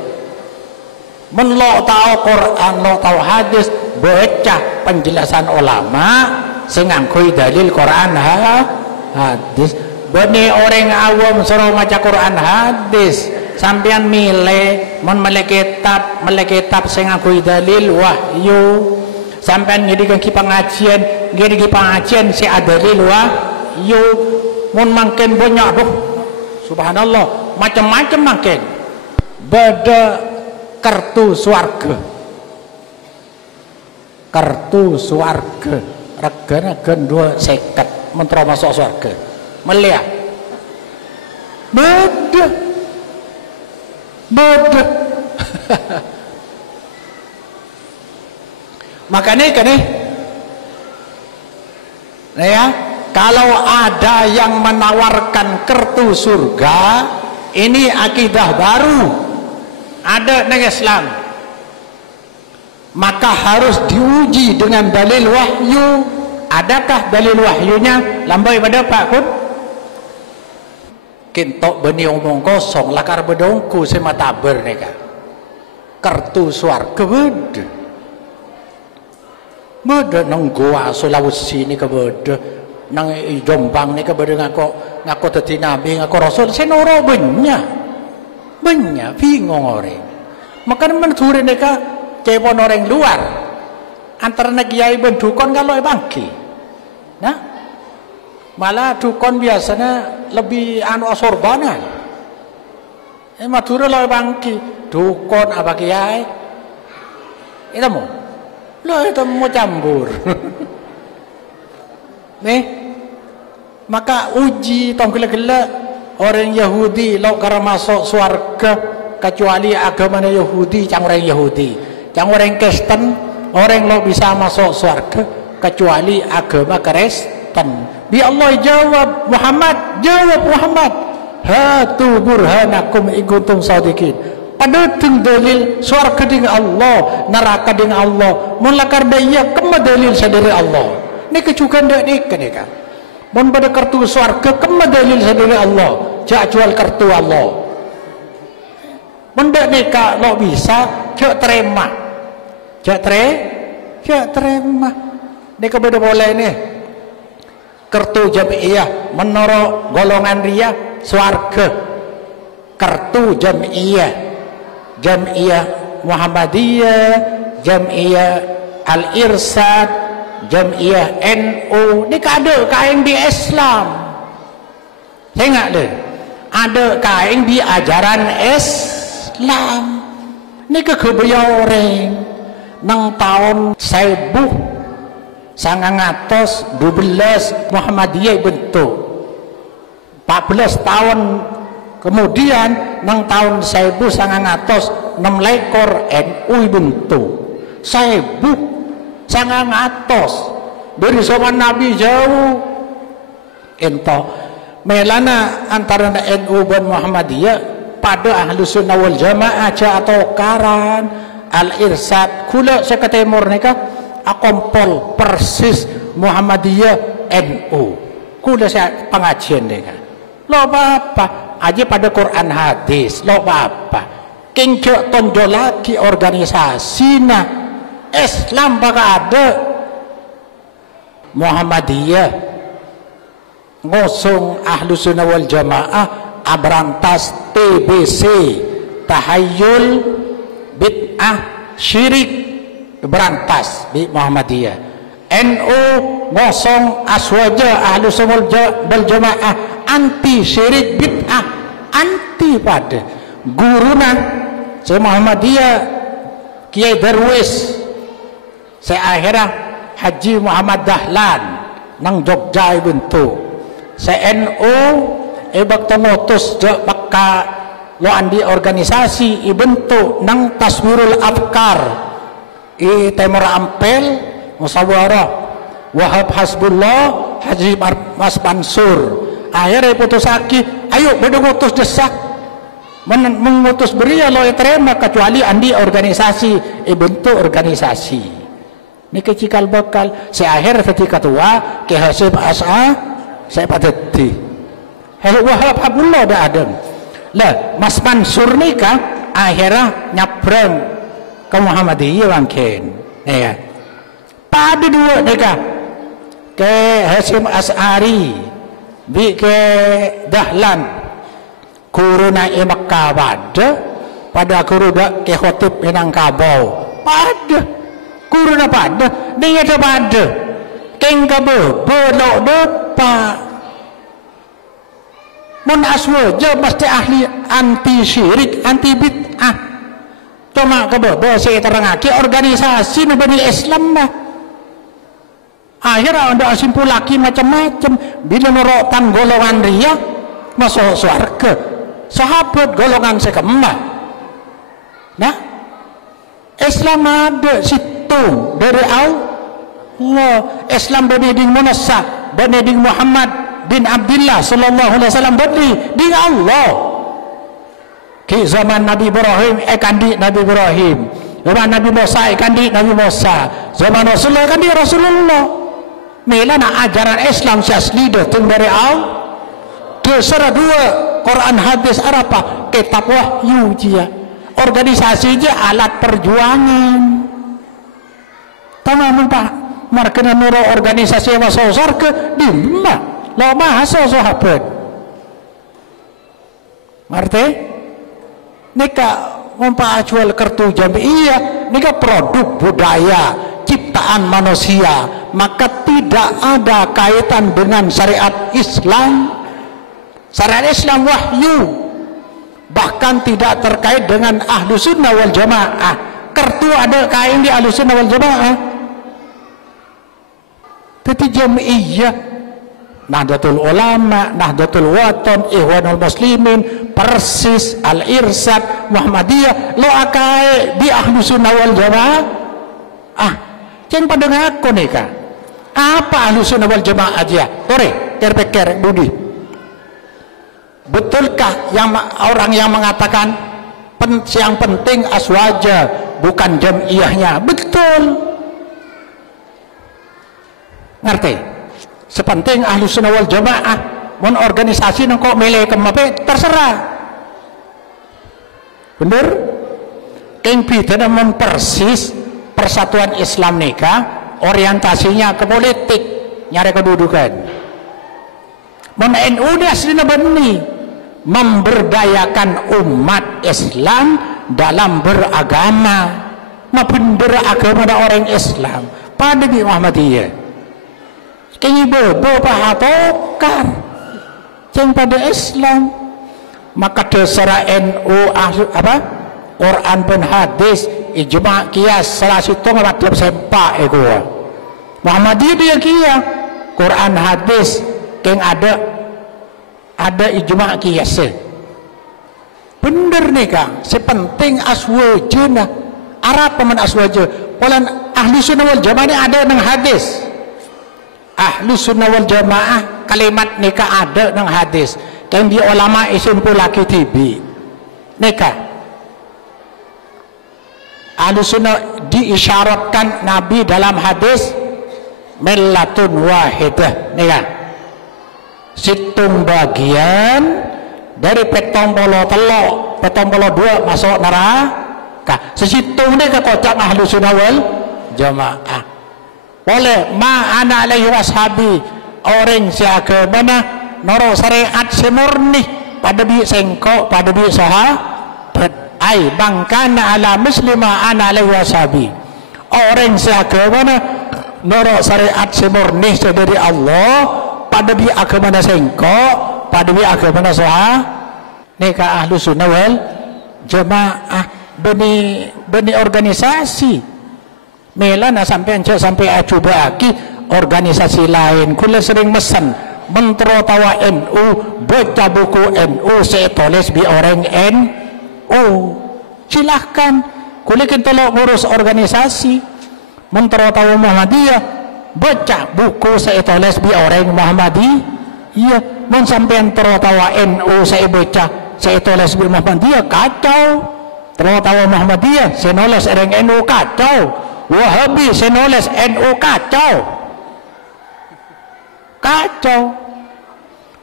mun lo tahu Quran lo tahu hadis baca penjelasan ulama sing ngakui dalil Quran hadis bani orang awam suruh maca Quran hadis sampean milih mun melek kitab sing ngakui dalil wahyu sampean ngidi ke pengajian si ada dalil wahyu mun makin banyak doh subhanallah macam-macam makin beda kartu swarga regana gendua seket mentera masuk swarga melihat beda makanya kan ya kalau ada yang menawarkan kartu surga ini akidah baru ada di Islam maka harus diuji dengan dalil wahyu adakah dalil wahyunya lambai pada Pak Kun kintok beni omong kosong lakar bedongku semata berneka kartu swarga beda nang Goa Sulawesi ni ke beda nang Jombang ni ke beda ngako tadi nabi ngako rasul senoro banyak bingung orang maka menurut mereka cepon orang luar antara kiai ben dukun kalau bangki nah malah dukun biasanya lebih asorbanan Madura lo bangki dukun apa kiai itu mau lo itu mau campur nih maka uji tong gila-gila orang Yahudi lo karena masuk surga kecuali agamanya Yahudi cang orang Kristen orang lo bisa masuk surga kecuali agama Kristen bi Allah jawab Muhammad hatu burhanakum in kuntum shadiqin pada dalil surga dengan Allah neraka dengan Allah mulakar daya kema dalil sadari Allah ini kecukan dak kan mun pada kartu surga kema dalil sadari Allah jak jual kartu Allah mun dak nikah lo bisa jak terima nikah beda boleh nih kartu jamiah menurut golongan ria surga kartu jamiah Muhammadiyah, Jam'iyah Al-Irsad, Jam'iyah NU. Ini ada kain di Islam. Saya ingat deh. Ada kain di ajaran Islam. Ini kekebaya orang. Nang tahun 1912 Muhammadiyah bentuk. 14 tahun kemudian nang tahun 1906 NU bentuk 1900 dari zaman Nabi jauh ento melana antara NU dan Muhammadiyah pada ahlu sunnah wal jamaah atau karan al-irsad kula saya ke timur nika akompol persis Muhammadiyah NU kula saya pengajian nika lo apa aja pada Quran hadis lo apa kengkok tonjol lagi organisasi nah Islam bakal ada Muhammadiyah ngosong ahlu sunnah wal jamaah abrantas TBC tahayul bid'ah syirik berantas di Muhammadiyah NU ngosong aswaja ahlu sunnah wal jamaah anti syirik bid'ah anti pada guruna saya Muhammadiyah Kiai Darwis saya akhirnya Haji Muhammad Dahlan nang Jogja bentuk saya NU bakta ngotos bakka lo andi organisasi bentuk nang taswirul afkar Timur Ampel musyawarah Wahab Hasbullah Haji Mas Mansur akhirnya putusaki ayo bedo ngutus desak mengutus beria lo terima kecuali andi organisasi bentuk organisasi ini kecikal bakal saya akhir ketika tua ke Hasim Asa saya padati hello Wahab Abdullah dah ada lah Mas Mansur ni kan akhirnya nyabrang ke Muhammadiyah bangkin ya pada dua mereka ke Hasim As'ari di ke Dahlan kuruna Mekah pada kuruna ke khotib Minangkabau pada kuruna pada dia ada pada kengkabe belok depan mun aswaja mesti ahli anti syirik anti bid'ah cuma kebe saya terangake organisasi Bani Islam mah akhirnya ada simpulaki macam-macam bila merotan golongan ria masuk surga sahabat golongan sekemah nah Islam ada situ dari Allah Islam bani ding Musa bani ding Muhammad bin Abdullah sallallahu alaihi wasallam bani ding Allah ke zaman Nabi Ibrahim kandi Nabi Ibrahim zaman Nabi Musa kandi Nabi Musa zaman Rasulullah kandi Rasulullah melana ajaran Islam asli datang dari Allah terserah dua Quran hadis apa kitab wahyu dia organisasi aja alat perjuangan tamam pak markena nuro organisasi masuk surga di mana lo bahasa sahabat ngerti nika jual kartu jamiah nika produk budaya ciptaan manusia maka tidak ada kaitan dengan syariat Islam wahyu bahkan tidak terkait dengan ahlu sunnah wal jamaah kartu ada kain di ahlu sunnah wal jamaah tapi jami'iyah Nahdlatul Ulama Nahdlatul Watan Ikhwanul Muslimin Persis Al-Irsad Muhammadiyah lo akai di ahlu sunnah wal jamaah jangan pada ngaku nih kak apa ahlu sunnah wal jamaah aja tore terpikir budi betulkah orang yang mengatakan yang penting aswaja bukan jamiahnya betul ngerti sepenting ahlu sunnah wal jamaah mon organisasi nang kok milih kemape terserah bener keng pidana mempersis persatuan Islam nikah orientasinya ke politik nyari kedudukan mon NU dia aslinya benih memberdayakan umat Islam dalam beragama maupun beragama orang Islam pada di Muhammadiyah kini bobo pahatokar yang pada Islam maka dasar NU apa Quran pun hadis ijma' kias salah situ ngabat sempak itu Muhammadiyah dia kia Quran hadis yang ada ijma' kias bener nih kak, sepenting aswaja nah Arab pemen aswaja polan ahli sunnah wal jamaah ini ada nang hadis. Ahli sunnah wal jamaah kalimat nikah ada nang hadis dan di ulama isim laki tibi nikah ahli sunnah diisyaratkan Nabi dalam hadis millatun wahidah nikah situng bagian dari petong polo telok petong polo dua masuk neraka sesitung ni ke kocak ahlu sunnah wal jamaah boleh ma ana alaihi washabi orang siaga mana noro syariat semurni pada bi sengkok pada bi sahabat ai bangkana ala muslima ana alaihi washabi orang siaga mana noro syariat semurni dari Allah pada bi agama sengkok pada bi agama nikah ahlu sunnah wal jamaah beni organisasi melana sampai coba lagi organisasi lain kula sering mesen mentero tawa NU baca buku NU saya tulis bi orang NU silahkan kula kita lo ngurus organisasi mentero tawa Muhammadiyah baca buku saya tulis bi orang Muhammadiyah iya mun sampean tertawa NU saya baca saya tulis bi Muhammadiyah kacau tertawa Muhammadiyah saya nulis orang NU kacau Wahabi saya nulis NU kacau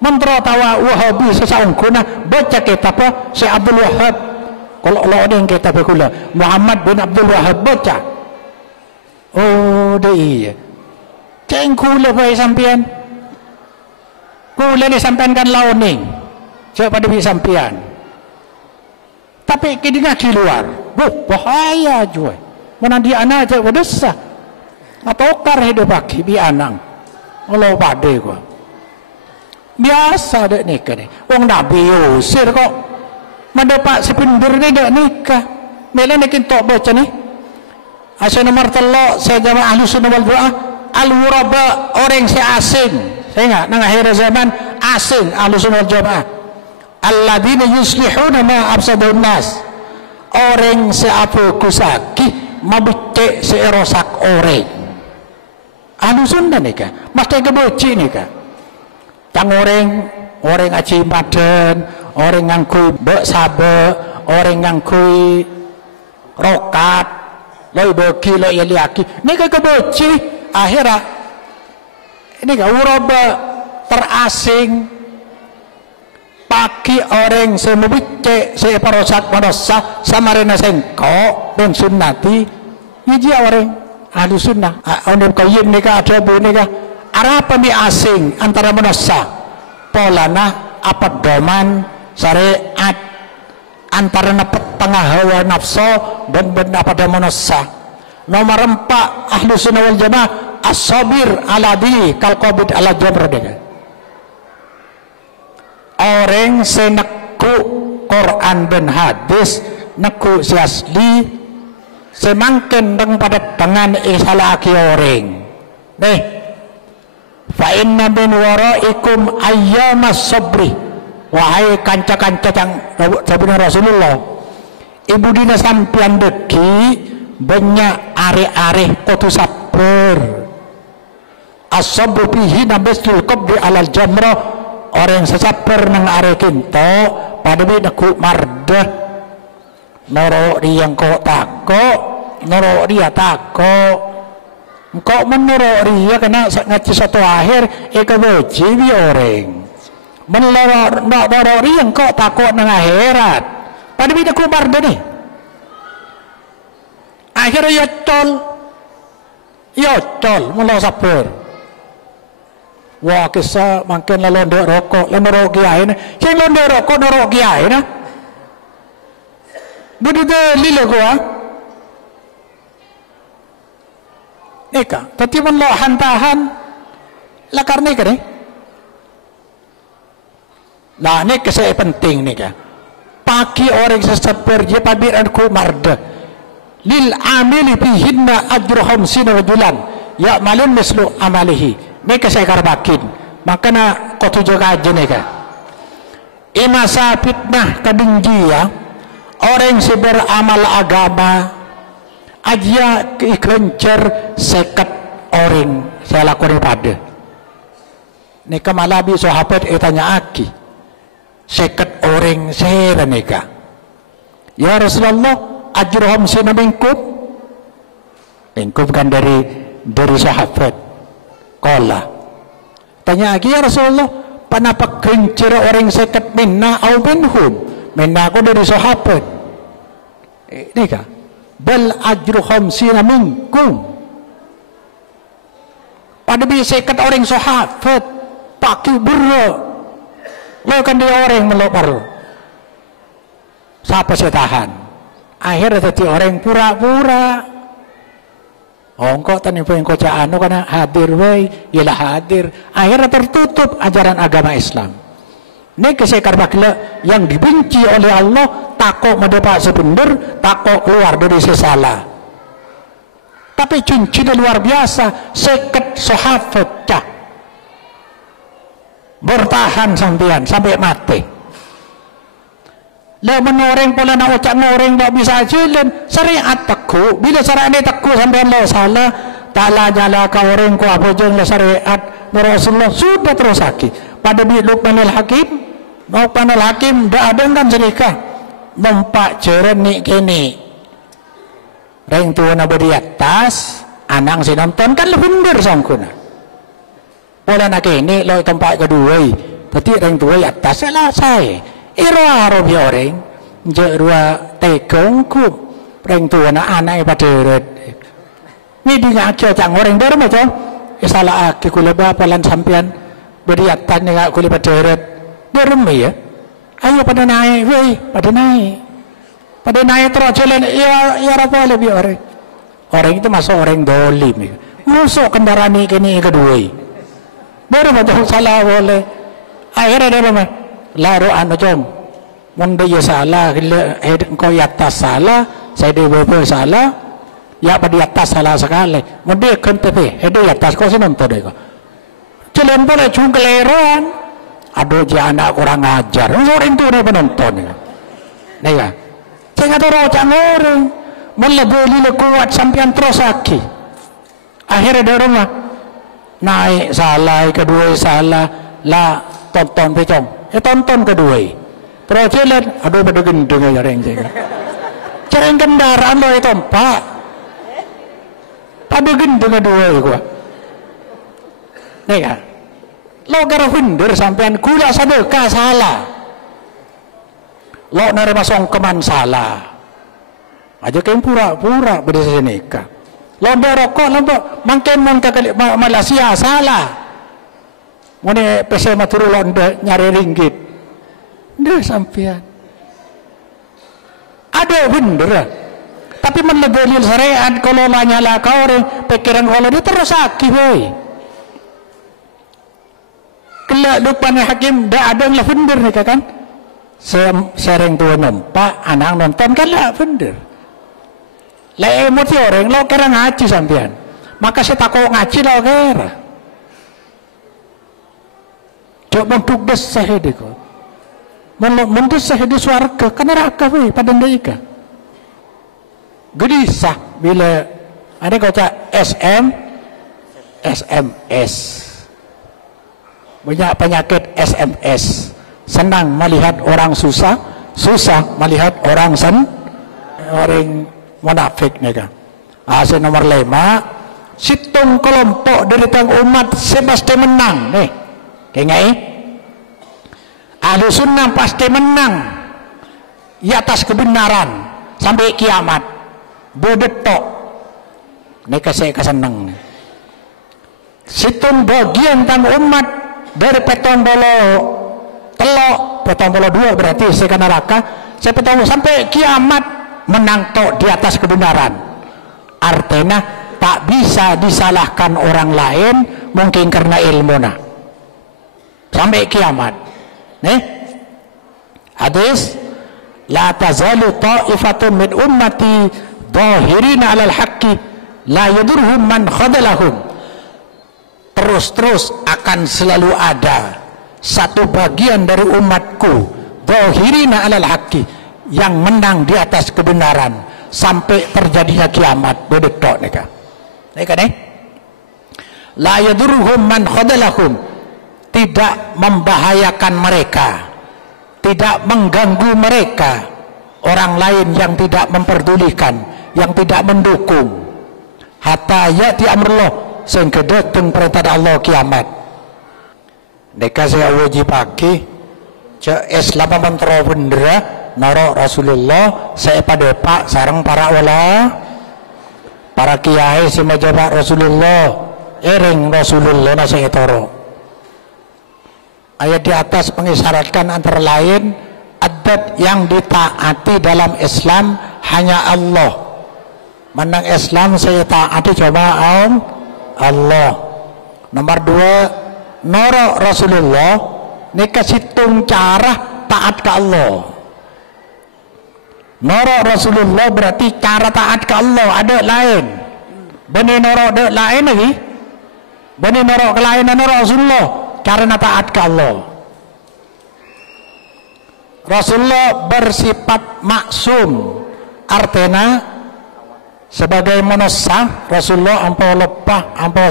mun tertawa Wahabi sesaungkuna baca kitab Syekh Abdul Wahab kalau Allah ada yang kitab kula Muhammad bin Abdul Wahab baca oh iya ceng kula bae sampean kula ni sampean kan launing siapa pada sampean tapi kini ngaki luar bahaya juga mana dia anak aja berdesa atau kar hidup baki bi anang Allah pade gua biasa dek nikah ni wong Nabi usir kok mendapat sepindir ni dek nikah mela nikin tok baca ni asal nomor telok saya jamaah ahli sunnah wal jamaah al-wuraba orang saya asing saya ingat nang akhir zaman asing ahli sunnah wal jamaah alladzina yuslihuna ma afsadun nas orang seapu kusaki mabecek seerosak orang ahli sunnah nikah mesti keboci nikah tang orang aci maden orang ngangkui bek sabe orang ngangkui rokat loi beki loi liaki nikah keboci akhirat ini gak uraba terasing paki orang semubicek separosak madosa samarena sengkok dan sunnati hiji orang ahli sunnah ondem qayyim nikah ada bu nikah arapa mi asing antara madosa polana apa doman syariat antara nepet tengah hawa nafsu dan benda pada madosa nomor 4 ahli sunnah wal jamaah as-sabir ala di kal qabid ala jabr dengan orang seneku Quran dan hadis neku si asli semakin deng pada tangan isalaki orang nih fa inna bin waraikum ayyamas sabri wahai kanca-kanca yang sabuna Rasulullah ibu dina sampian deki banyak are-are kutu sabar as-sabru fihi nabastul qabdi alal jamrah orang sesabar nang are kinto pada bi neku mardah noro dia kok takok noro dia takok kok menoro dia kena ngaji satu akhir keboci bi orang menoro noro dia kok takok nang akhirat pada bi neku mardah nih akhirnya yocol mulo sabar wah kisah makin londok rokok londok kiai na yang londok rokok norok kiai na budi dalil gua nikah tapi lo hantahan lah karena kan nah ini kisah penting nikah pagi orang sesabar dia pabiran ku marda lil amili bihinna ajruhum sinajulan ya malun mislu amalihi ini saya karbakin makanya kau tujuh kaji nih kan imasa fitnah kadenggia orang si beramal agama aja kekencer seket orang saya lakukan pada nika malabi sahabat tanya aki seket orang saya nika ya Rasulullah ajrohum sinabingkum kan dari sahabat kola tanya lagi ya Rasulullah panapak kencer orang seket minna au minhum minna aku dari sahabat ini kah bal ajruhum sinabingkum pada bisa seket orang sahabat pakai buruk lo kan dia orang melopar siapa saya tahan akhirnya jadi orang pura-pura kok tani po yung kocaan kana hadir way ialah hadir akhirnya tertutup ajaran agama Islam ini kesekar bakla yang dibenci oleh Allah takut mendapat sebenar takut keluar dari sesalah tapi cincin luar biasa seket sahabat cah bertahan sampai mati lah menoreng pola nak ucap noreng tak bisa jalan syariat teku bila syariat ni teku sampai Allah salah ta'ala jala ka orang ku apa jeng lah syariat Rasulullah sudah terus sakit pada bi Luqmanul Hakim dah ada kan sedekah mempak jeren ni kini reng tu na di atas anang si nonton kan lebih bener sangkuna pola nak kini lo tempat kedua tapi reng tu atas selesai iro bi orang jerua tegongku reng tu na anak paderet ni di ngakio cang orang der macam salah aki kula bapalan sampean beriatan ni kula paderet derem ya ayo pada naik weh pada naik terus jalan ya apa lebih orang itu masuk orang dolim masuk kendaraan ini kedua baru macam salah boleh akhirnya dia apa laro anu jom munda ya salah kau atas salah saya di bawah salah ya pada atas salah sekali munda kan tepi di atas kau nonton deh kau jalan boleh cuma keleruan aduh dia anak kurang ajar orang itu nih penonton nih kan saya kata rojak orang melebeli kuat sampai terus lagi akhirnya dia rumah naik salah kedua salah lah tonton pecong tonton kedua terus jalan aduh pada gendeng aja reng jarang kendaraan lo itu pak pada gendeng kedua gua nih kan lo gara hundur sampean kula sedekah salah lo nerima songkeman salah aja kayak pura-pura berdasar nikah lo rokok lo makin Malaysia salah mana pesa maturu londa nyari ringgit dah sampean ada bener tapi menlebeli syariat kalau lanyala kau orang pikiran kalau dia terus sakit boy kelak Luqmanul Hakim dah ada lah bener nih kan sering tua nampak anak nonton kan lah bener lah emosi orang lo kira ngaji sampean maka saya takut ngaji lo kira coba untuk desah dia kau mendesah di suarga kan neraka weh pada mereka gelisah bila ada kata SMS banyak penyakit SMS senang melihat orang susah melihat orang orang munafik mereka hasil nomor 5 situng kelompok dari tang umat pasti menang nih kayaknya ahli sunnah pasti menang di atas kebenaran sampai kiamat bodetok mereka saya kesenang situng bagian tang umat dari petong bolo telok petong bolo 2 berarti saya neraka saya petong sampai kiamat menang tok di atas kebenaran artinya tak bisa disalahkan orang lain mungkin karena ilmu sampai kiamat nih hadis la tazalu ta'ifatun min ummati dhahirina 'alal haqqi la yadurhum man khadalahum terus akan selalu ada satu bagian dari umatku zahirina 'alal haqqi, yang menang di atas kebenaran sampai terjadinya kiamat. Bedetok nika. Nika nih. La yadurruhum man khadalahum, tidak membahayakan mereka, tidak mengganggu mereka orang lain yang tidak memperdulikan, yang tidak mendukung, hatta ya'ti amrullah, sehingga datang perintah Allah kiamat. Deka saya wajibake ce Islam mentero bendera naro Rasulullah saya pada pak sareng para para kiai si majabat Rasulullah ering Rasulullah na saya toro. Ayat di atas mengisyaratkan antara lain adat yang ditaati dalam Islam hanya Allah. Menang Islam saya taati coba Allah. Nomor 2, noro Rasulullah ini kasitung cara taat ke Allah. Noro Rasulullah berarti cara taat ke Allah ada lain. Bani noro ada lain lagi. Bani noro ke lain noro Rasulullah cara taat ke Allah. Rasulullah bersifat maksum, artinya sebagai manusia Rasulullah ampau lepah ampau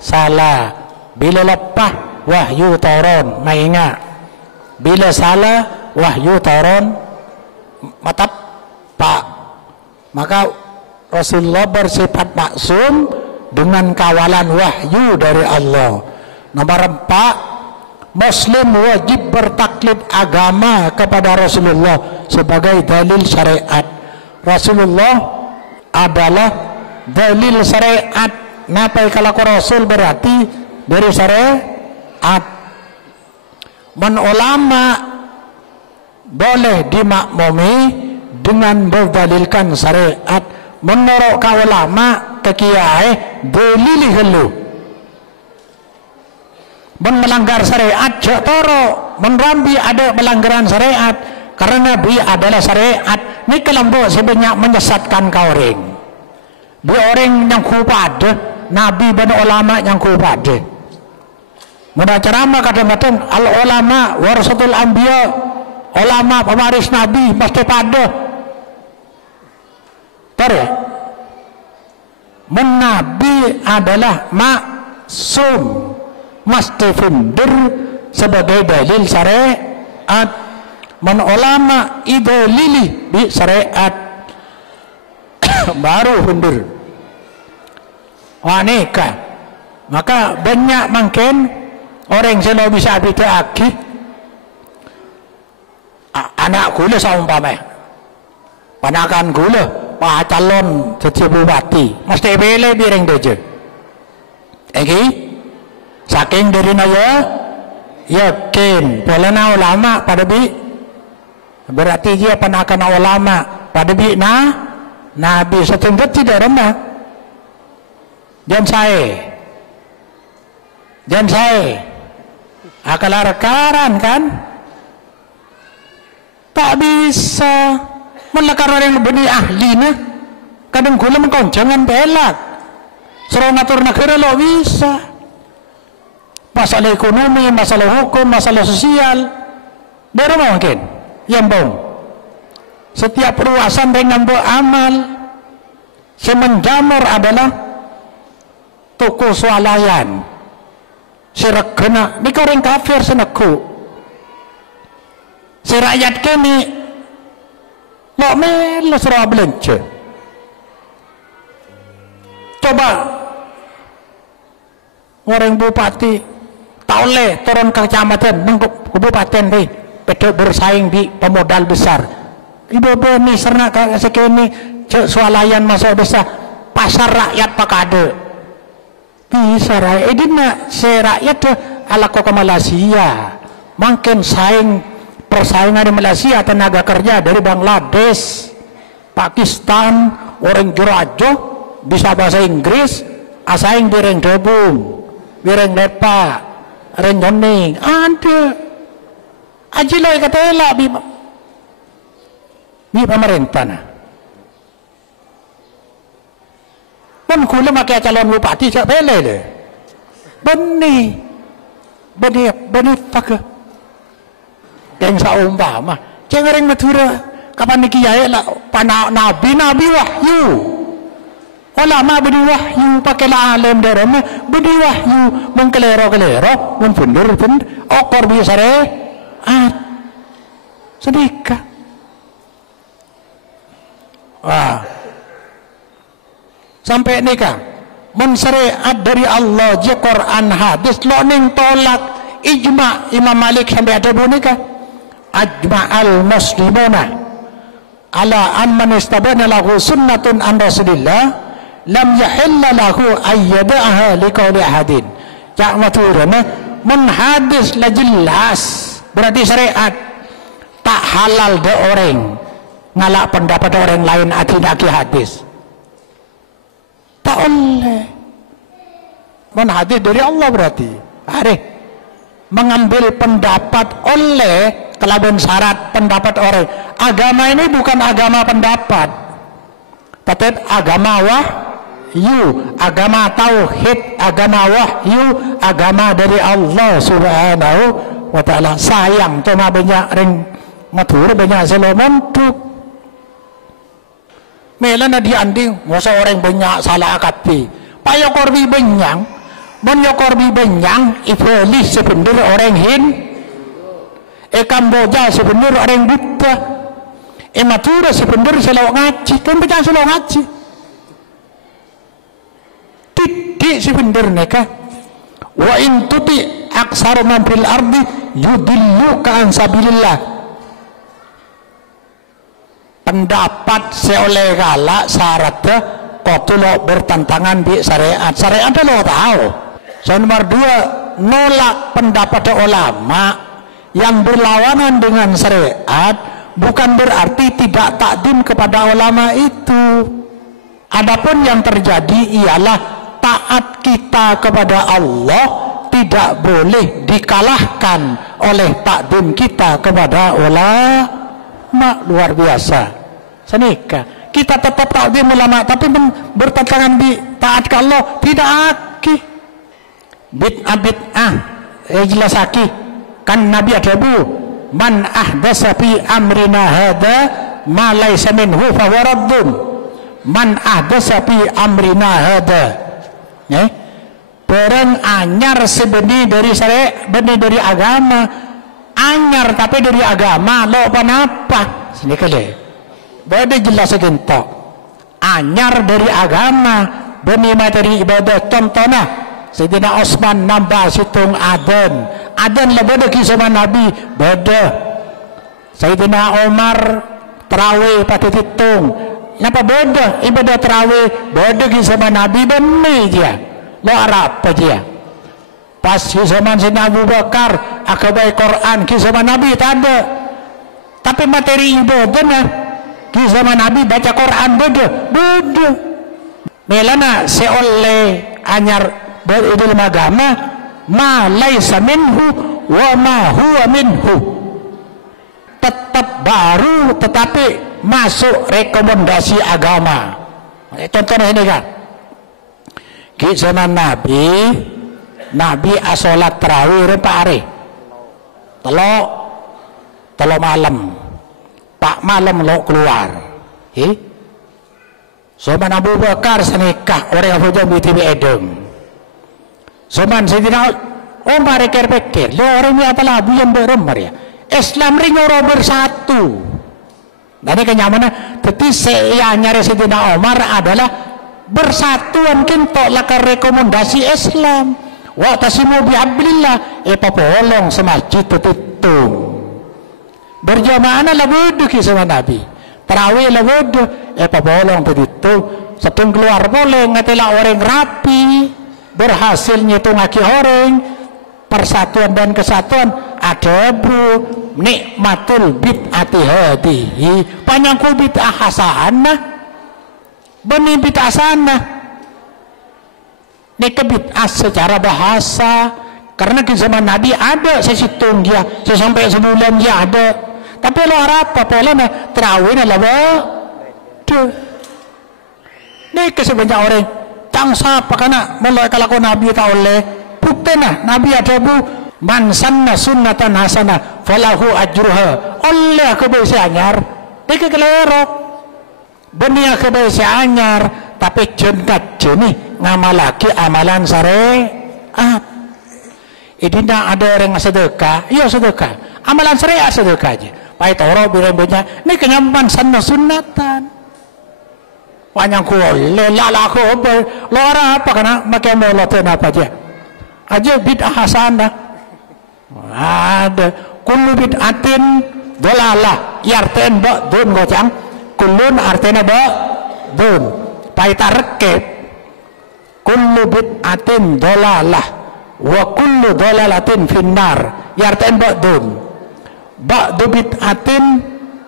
salah. Bila lepah wahyu turun maingat, bila salah wahyu turun matap pak. Maka Rasulullah bersifat maksum dengan kawalan wahyu dari Allah. Nomor 4, Muslim wajib bertaklid agama kepada Rasulullah sebagai dalil syariat. Rasulullah adalah dalil syariat. Napa kalau Rasul berarti dari syariat. Men ulama boleh dimakmumi dengan berdalilkan syariat. Menurut ulama ke kiai dalili helu. Men melanggar syariat cek toro. Menrambi ada pelanggaran syariat karena Nabi adalah syariat. Ini kelompok sebanyak menyesatkan kau orang. Dia orang yang kupada Nabi dan ulama yang kupada. Mudah ceramah kadang-kadang al ulama warasatul anbiya, ulama pewaris Nabi pasti pada. Tahu? Nabi adalah maksum, mesti fundur sebagai dalil syariat. Men ulama idolili di syariat baru fundur. Wanita. Maka banyak mungkin orang yang bisa beda lagi anak gula saumpama panakan gula pak calon jadi bupati mesti pilih biring dojo saking dari naya yakin pelana ulama pada bi berarti dia panakan ulama pada bi nabi setengah tidak rendah dan saya akal rekaran kan tak bisa melakar orang benih ahlinya kadang gula mengkonjangan pelak serang ngatur negara lo bisa masalah ekonomi, masalah hukum, masalah sosial baru mungkin yang bong setiap perluasan dengan beramal semenjamur adalah toko swalayan sirak kena ni orang kafir senaku si rakyat kami lo melo serah belanja coba orang bupati tak oleh turun ke kecamatan kabupaten deh beda bersaing di pemodal besar ibu bani serna ke sekini swalayan masuk desa pasar rakyat pakade bisa rakyat ini rakyat ala kok ke Malaysia makin persaingan di Malaysia tenaga kerja dari Bangladesh Pakistan orang Jurajo bisa bahasa Inggris asaing bireng dobung bireng lepa renjoning ada ajilai katela bi pemerintah nah kan kula makai calon bupati cak bele le benih pakai yang saumpama cengereng Madura kapan niki yae lah pana nabi wahyu ulama beri wahyu pakai alim darama beri wahyu mengkelero mun bener okor bisa sedekah. Wah. Sampai nikah mensyariat dari Allah je Quran hadis lo ning tolak ijma Imam Malik sampai ada nikah ajma'al muslimuna ala an man istabana lahu sunnatun an Rasulillah lam yahilla lahu ayyadaha liqauli ahadin. Cak maturana mun hadis la jelas berarti syariat tak halal de orang ngalak pendapat orang lain aki hadis tak oleh mun hadis dari Allah berarti mengambil pendapat oleh kelaban syarat pendapat orang. Agama ini bukan agama pendapat tapi agama wahyu, agama tauhid, agama wahyu, agama dari Allah subhanahu wa ta'ala. Sayang cuma banyak ring matur banyak selomontuk melana dianding masa orang banyak salah akati payo korbi benyang banyak korbi benyang iblis sebenarnya orang hin Kamboja sebenarnya orang buta matura sebenarnya selalu ngaji kan baca selalu ngaji titik sebenarnya kah wa in tuti aksar man fil ardi yudilluka an sabilillah. Pendapat seoleh galak syaratnya kok lo bertentangan di syariat. Syariat lo tahu. So nomor 2 nolak pendapat ulama yang berlawanan dengan syariat bukan berarti tidak takdim kepada ulama itu. Adapun yang terjadi ialah taat kita kepada Allah tidak boleh dikalahkan oleh takdim kita kepada ulama. Luar biasa. Senika kita tetap takdim ulama tapi bertentangan di taat ke Allah tidak aki bid'ah jelas aki kan Nabi ada man ahdasa fi amrina hada ma laysa minhu fa huwa raddun man ahdasa fi amrina hada barang anyar sebeni dari syariat benih dari agama anyar tapi dari agama lo apa sini kali beda jelas gentok anyar dari agama benih materi ibadah contohnya Sayyidina Osman nambah situng adan lah beda kisah Nabi beda Sayyidina Omar terawih pati hitung kenapa beda ibadah terawih beda kisah Nabi benih dia lo apa dia pas zaman Sayyidina Abu Bakar akabai Quran kisah Nabi tak ada tapi materi ibadahnya kisah Nabi baca Quran beda melana seoleh anyar dalam agama ma laisa minhu wa ma huwa minhu tetap baru tetapi masuk rekomendasi agama. Contohnya ini kan kisah Nabi asolat terawih rempak hari telo malam pak malam lo keluar Soman Abu Bakar senikah orang Abu Dhabi tibi edem Soman Sayyidina Umar pikir lo orang ini adalah Abu yang berumar ya Islam ringo bersatu dan ini kenyamanan tapi saya nyari Sayyidina Umar adalah bersatuan kintok lakar rekomendasi Islam wa tasimu bihablillah papolong semajid itu berjamaah lah bodoh kisah Nabi tarawih lah bodoh papolong itu setung keluar boleh ngatilah orang rapi berhasil nyitung ngaki orang persatuan dan kesatuan ada nikmatul bid'ati hadihi panyangkul bid'ah hasanah benih bid'ah hasanah ini bid'ah secara bahasa karena di zaman Nabi ada sesitung dia sesampai sebulan dia ada tapi lo harap apa terawih adalah waduh ini kesebanyak orang tangsa apa karena mulai kalau Nabi tak oleh bukti nah Nabi ada Man sanna sunnatan hasanah falahu ajruha. Oleh kebiasa anyar dike kelerok. Benia kebiasa anyar tapi jengat jenih ngamalaki amalan syariat. Idina ada orang sedekah, iya sedekah. Amalan syariat sedekah aja. Pai toro birembenya ni kenyaman sanna sunnatan. Panjang kuol, lala ko lora apa kana make moloten apa aja. Aja bid'ah hasanah. Ada kullu bid'atin dolalah yarten ba dun gocang. Kullun artena ba dun. Pai tarkep kullu bid'atin dolalah wa kullu dolalatin finnar yarten ba'dun ba'du bid'atin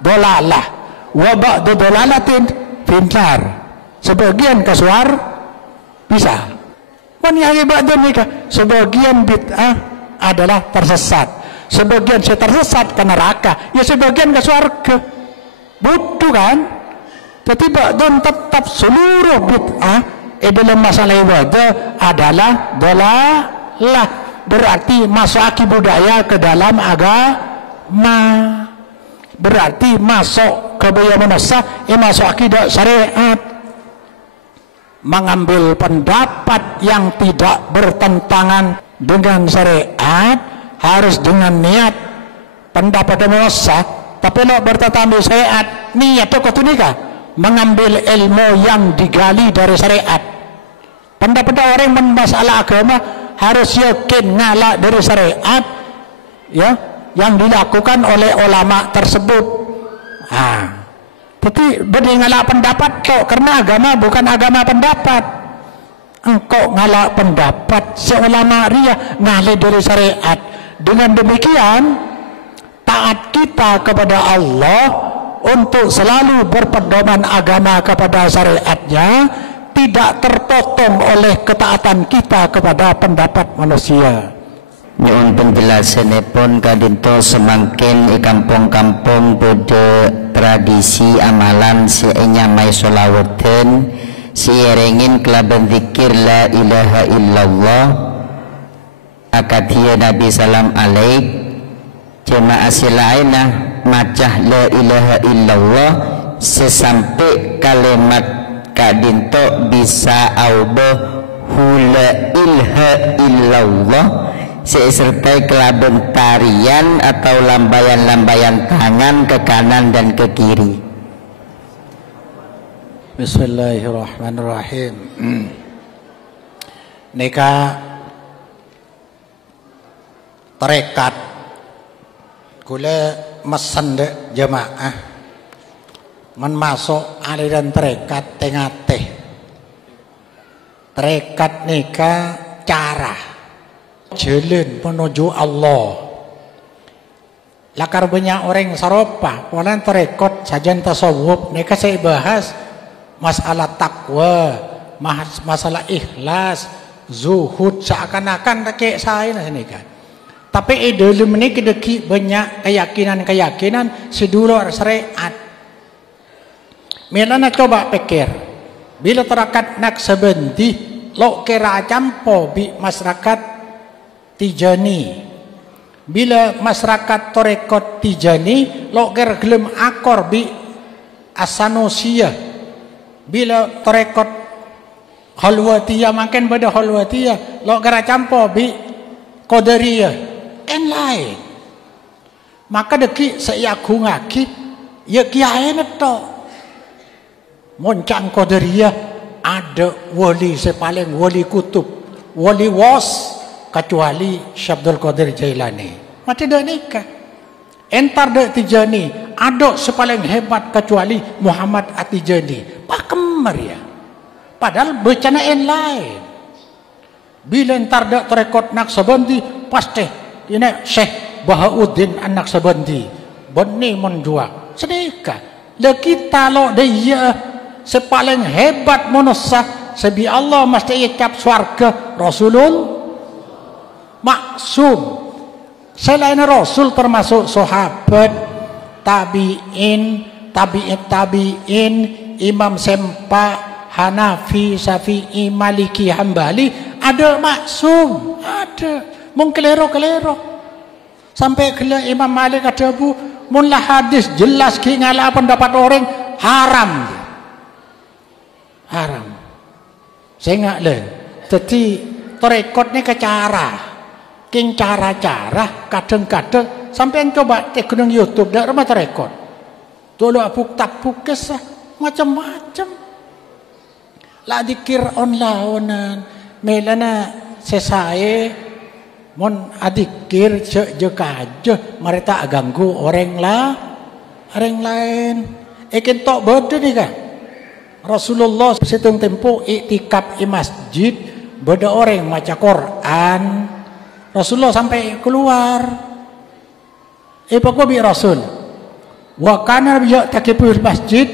dolalah wa ba'du dolalatin finnar. Sebagian kasuar bisa waniyai ba'dun nikah. Sebagian bid'ah adalah tersesat, sebagian saya tersesat ke neraka, ya sebagian ke surga. Butuh kan? Tapi ba'dun tetap seluruh bid'ah dalam masalah ibadah adalah dolalah, berarti masuk budaya ke dalam agama, berarti masuk ke budaya manusia, masuk akidah syariat. Mengambil pendapat yang tidak bertentangan dengan syariat harus dengan niat pendapat manusia, tapi lo bertentangan dengan syariat niat itu nikah mengambil ilmu yang digali dari syariat. Pendapat orang masalah agama harus yakin ngalah dari syariat, ya, yang dilakukan oleh ulama tersebut. Tapi beri ngalah pendapat kok, karena agama bukan agama pendapat. Engkau ngalah pendapat seulama ria ngalah dari syariat. Dengan demikian taat kita kepada Allah untuk selalu berpedoman agama kepada syariatnya tidak terpotong oleh ketaatan kita kepada pendapat manusia. Nyuwun penjelasanipun kadinto semakin kampung-kampung bode tradisi amalan nyamai sholawatan sieringin kelaban zikir la ilaha illallah akadia Nabi salam alaik jemaah silaina macah la ilaha illallah sesampai kalimat kadinto bisa aubah hula ilha illallah sertai kelaben tarian atau lambayan-lambayan tangan ke kanan dan ke kiri. Bismillahirrahmanirrahim. Nikah tarekat kula mesen de jemaah men masuk aliran tarekat tengah-teh. Tarekat nikah cara jalan menuju Allah. Lakar banyak orang saropa walan tarekat sajian tasawuf nikah saya bahas masalah takwa, masalah ikhlas, zuhud, seakan-akan kayak saya nikah. Tapi dalam ini kedeki banyak keyakinan sedulur syariat. Milana coba pikir, bila terakat nak sebendi lo kira campo bi masyarakat Tijani, bila masyarakat torekot Tijani lo kira gelem akor bi Asanusia, bila torekot Khalwatiyah makin pada Khalwatiyah lo kira campo bi Qadariyah en lain. Maka deki saya aku ngaki ya kiai neto moncang Qadariyah ada wali sepaling wali kutub wali was kecuali Syabdul Qadir Jailani mati dah nikah. Entar dah Tijani ada sepaling hebat kecuali Muhammad At-Tijani pakemar ya, padahal bencana en lain. Bila entar dah terekod Naqsabandi pasti ini Syekh Bahauddin An-Naqsabandi benih menjual sedekah le kita lo dia sepaling hebat manusia sebi Allah mesti icap swarga Rasulul maksum selain Rasul termasuk sahabat tabi'in Imam Sempa Hanafi Syafi'i Maliki Hambali ada maksum ada Mung kelero-kelero. Sampai kala Imam Malik kata bu, mun lah hadis jelas ki ngala pendapat orang haram. Haram. Saya ngak le. Jadi torekot ni ke cara. King cara-cara kadang-kadang sampai coba tek gunung YouTube dak rumah torekot. Tolong apuk-tapuk kesah macam-macam. Lah dikir online melana sesae mon adikir je mereka ganggu orang lain. Ekin tok beda ni kan. Rasulullah setung tempo iktikaf di masjid, beda orang maca Quran. Rasulullah sampai keluar. Pokok bi Rasul. Wa kana ya'takifu masjid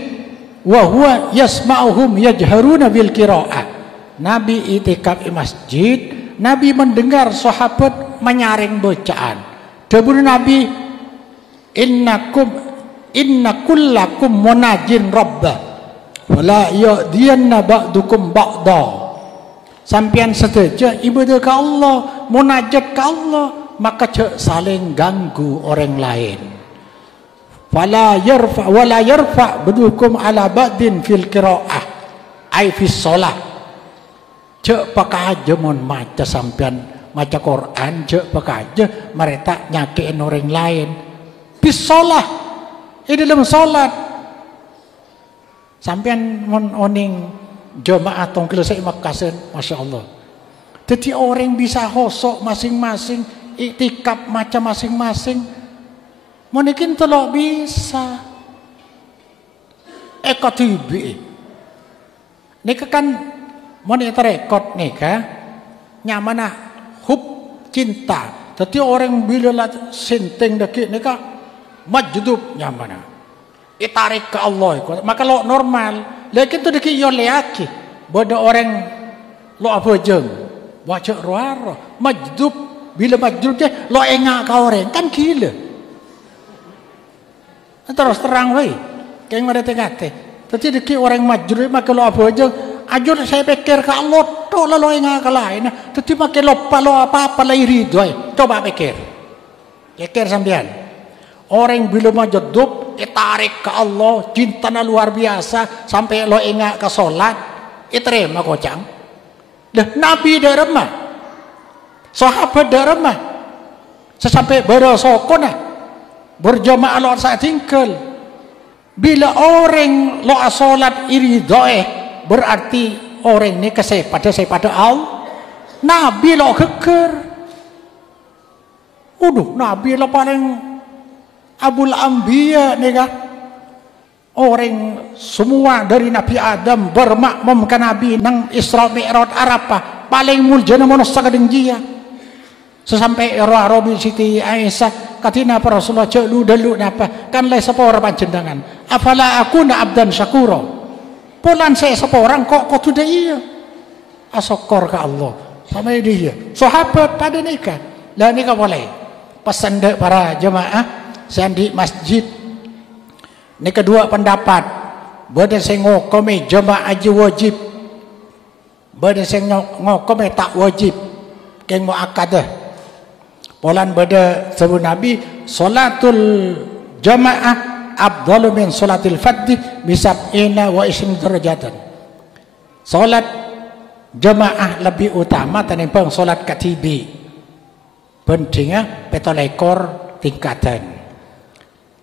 wa huwa yasma'uhum yajharuna bil qira'ah. Nabi iktikaf di masjid, Nabi mendengar sahabat menyaring bacaan. Debun Nabi, inna kullakum munajin rabbah wala ya'diyanna ba'dukum ba'da. Sampian setuju ibadah ke Allah, munajat ke Allah, maka jangan saling ganggu orang lain. Wala yarfa ba'dukum ala ba'din fil qira'ah ay fis shalah. Cek pakai aja mon maca sampean maca Quran, cek pakai aja mereka nyakiin orang lain. Bisalah dalam salat. Sampean mon oning jemaah tongkil saya makasen, masya Allah. Jadi orang bisa hosok masing-masing, iktikaf macam masing-masing. Monikin telok bisa. Ekotibi. Ini kan monitor rekod nikah nyamana hub cinta. Jadi orang bila lah senteng dekik nikah majdub nyamana. Itarik ke Allah. Maka lo normal. Lekin tu dekik yo leaki. Bodo orang lo apa jeng. Baca ruara. Majdub. Bila majdub je lo engak ke orang. Kan gila. Terus terang weh. Kayak mereka kata. Jadi dekik orang majdub maka lo apa jeng. Ajur saya pikir ke Allah. Tuh lo engak ke lain. Jadi makin lupa lo apa-apa lah iridu. Coba pikir. Pikir sampean. Orang bila majdub tarik ke Allah, cintanya luar biasa sampai lo ingat ke solat, terima kocang. Dah Nabi dah remah, sahabat dah remah, sesampai berasokona berjamaah lo saat tinggal. Bila orang lo solat iri doeh, berarti orang ni kepada Allah. Nabi lo keker. Nabi lo paling Abul Anbiya ni kan. Orang semua dari Nabi Adam bermakmum ke Nabi nang Isra Mi'raj Arafah paling mulia manusia kadang dia. Sesampai Rabi Siti Aisyah katina para Rasulullah celu delu napa kan lai sepora panjenengan. Afala akuna abdan syakura. Pulan saya seorang kok tu dia. Asyukur ke Allah. Sampai dia. Sahabat pada nikah. Lah nikah boleh. Pesan dek para jemaah sandi masjid. Ini kedua pendapat. Bada saya ngokome jemaah aja wajib. Bada saya ngokome tak wajib. Keng mu'akadah. Polan bada sebut Nabi. Salatul jamaah afdalu min salatil fadhi bisab'ina wa isyin derajatan. Salat jemaah lebih utama tanimbang salat katibi. Pentingnya petolekor tingkatan.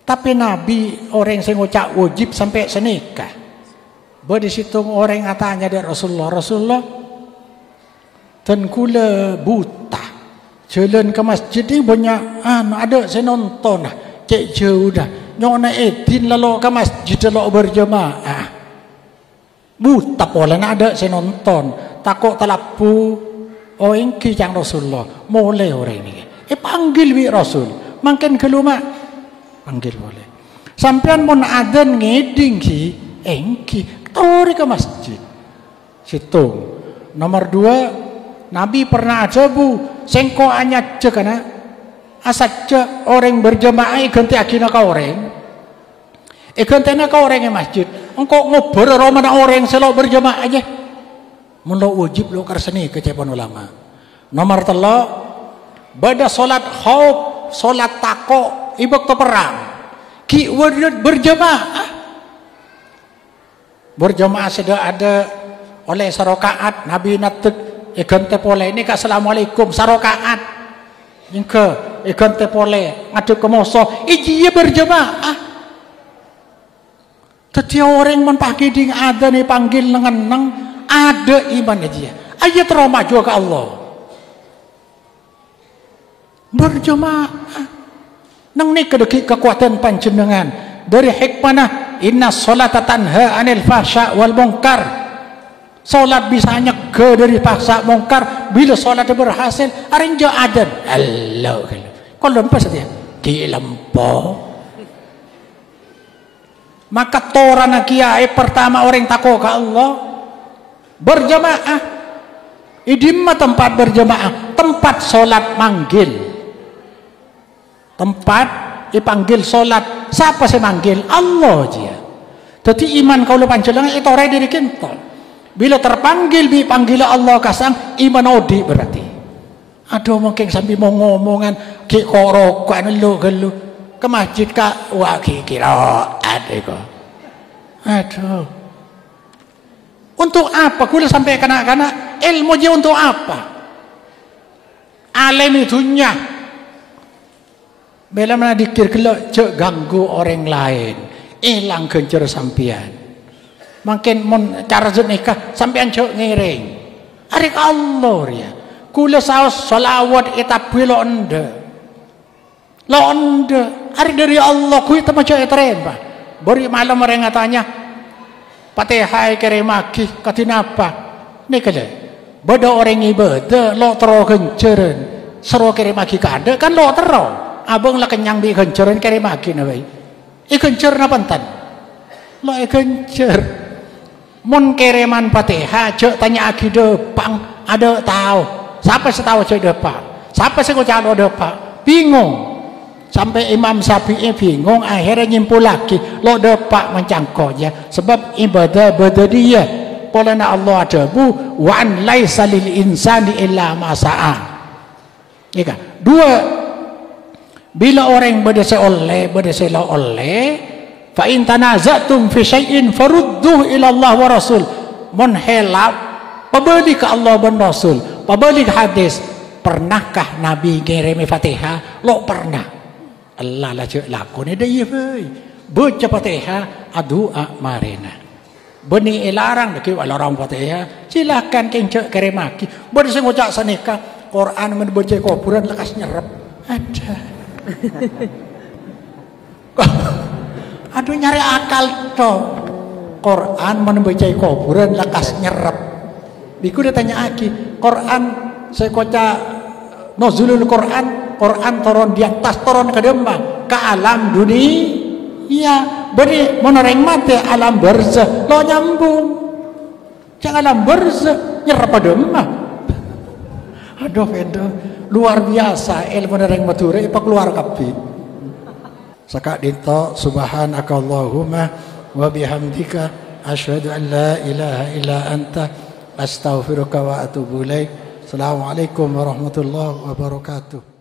Tapi Nabi orang yang ngucap wajib sampai senikah. Badi situ orang katanya dari Rasulullah dan kula buta. Jalan ke masjid ni banyak ada saya nonton lah. Cek jauh dah. Nyona etin lalu ke masjid lalu berjemaah. Buta pola ada saya nonton. Takut talapu. Oh ingki yang Rasulullah. Mulai orang ni. Panggil bi Rasul. Makin kelumak. Panggil boleh. Sampean mon adan ngeding ki, engki, tori ke masjid. Situng. Nomor 2, Nabi pernah aja bu, sengko hanya aja kana, asaja orang berjemaah ganti akina ka orang. Gantinya ka orang yang masjid. Engkau ngobrol romana orang selo berjemaah aja. Mun lo wajib lo karsani kecepan ulama. Nomor 3, Bada solat khauf, solat tako, ibak to perang. Ki berjamaah. Berjamaah sudah ada oleh sarokaat Nabi natek ikan tepole ini ka assalamualaikum sarokaat. Ingke ikan tepole ngadep ke moso iji berjamaah. Setiap orang mun pagi ding ada nih panggil ngeneng ada iman aja. Ayo teroma juga ke Allah. Berjamaah. Nang ni kedeki kekuatan panjenengan dari hikmah inna sholata tanha anil fahsya wal munkar. Salat bisa nyegah dari fahsya munkar. Bila salat berhasil arinja adan. Allah. Kalau lempas dia dilempo. Maka torana kiai pertama orang takut ke Allah berjamaah. Idimma tempat berjamaah, tempat solat manggil, tempat dipanggil solat. Siapa sih manggil? Allah dia. Jadi iman kau lupa panjenengan itu orang diri kita. Bila terpanggil dipanggil Allah kasang iman odi berarti. Aduh mungkin sambil mau ngomongan ki korokan lu gelu ke masjid kak wah kiraat itu. Aduh. Untuk apa? Kula sampai kanak-kanak ilmu dia untuk apa? Alim itunya. Bila mana dikir kelak cek ganggu orang lain, hilang kejar sampian. Makin mon cara nikah sampian cek ngiring. Arik Allah ya. Kula saus salawat etapi lo ende. Lo ende. Hari dari Allah kui itu macam terima. Beri malam orang tanya, Fatihah keremaki katinapa? Ni kale. Bada orang ibadah lo tero kenceran. Sero keremaki kada kan lo tero. Abang lah kenyang bi kenceran keremaki na bai. Kencer na pantan. Lo kencer. Mon kereman Fatihah cek tanya aki depang ada tahu. Siapa sih tahu cek depang? Siapa sih kau calo depang? Bingung. Sampai Imam Syafi'i bingung akhirnya nyimpul lagi lo depak mencangkoknya sebab ibadah dia polana Allah ada bu wa an laisa lil insani illa ma sa'a. Iya dua bila orang berdesa oleh fa in tanazatum fi syai'in farudduh ila Allah wa rasul mun helap pabali ke Allah dan Rasul pabali hadis. Pernahkah Nabi ngirim Fatihah? Lo pernah. Allah lah cek lakon ada ye boy. Baca Fatihah adua marina. Beni larang deki larang Fatihah. Silakan kencek keremaki. Bade sing ngocak sanika Quran men baca kuburan lekas nyerep. Ada. Aduh nyari akal to. Quran men baca kuburan lekas nyerep. Biku dia tanya aki, Quran saya koca nuzulul Quran turun di atas turun ke dembang ke alam dunia. Iya, beri menoreng mati alam barzah lo nyambung. Jangan alam barzah nyerap dembang. Aduh Fedo, luar biasa ilmu menoreng mature ipa keluar kapi. Sakak dito subhanakallahumma wa bihamdika asyhadu an la ilaha illa anta astaghfiruka wa atubu ilaik. Assalamualaikum warahmatullahi wabarakatuh.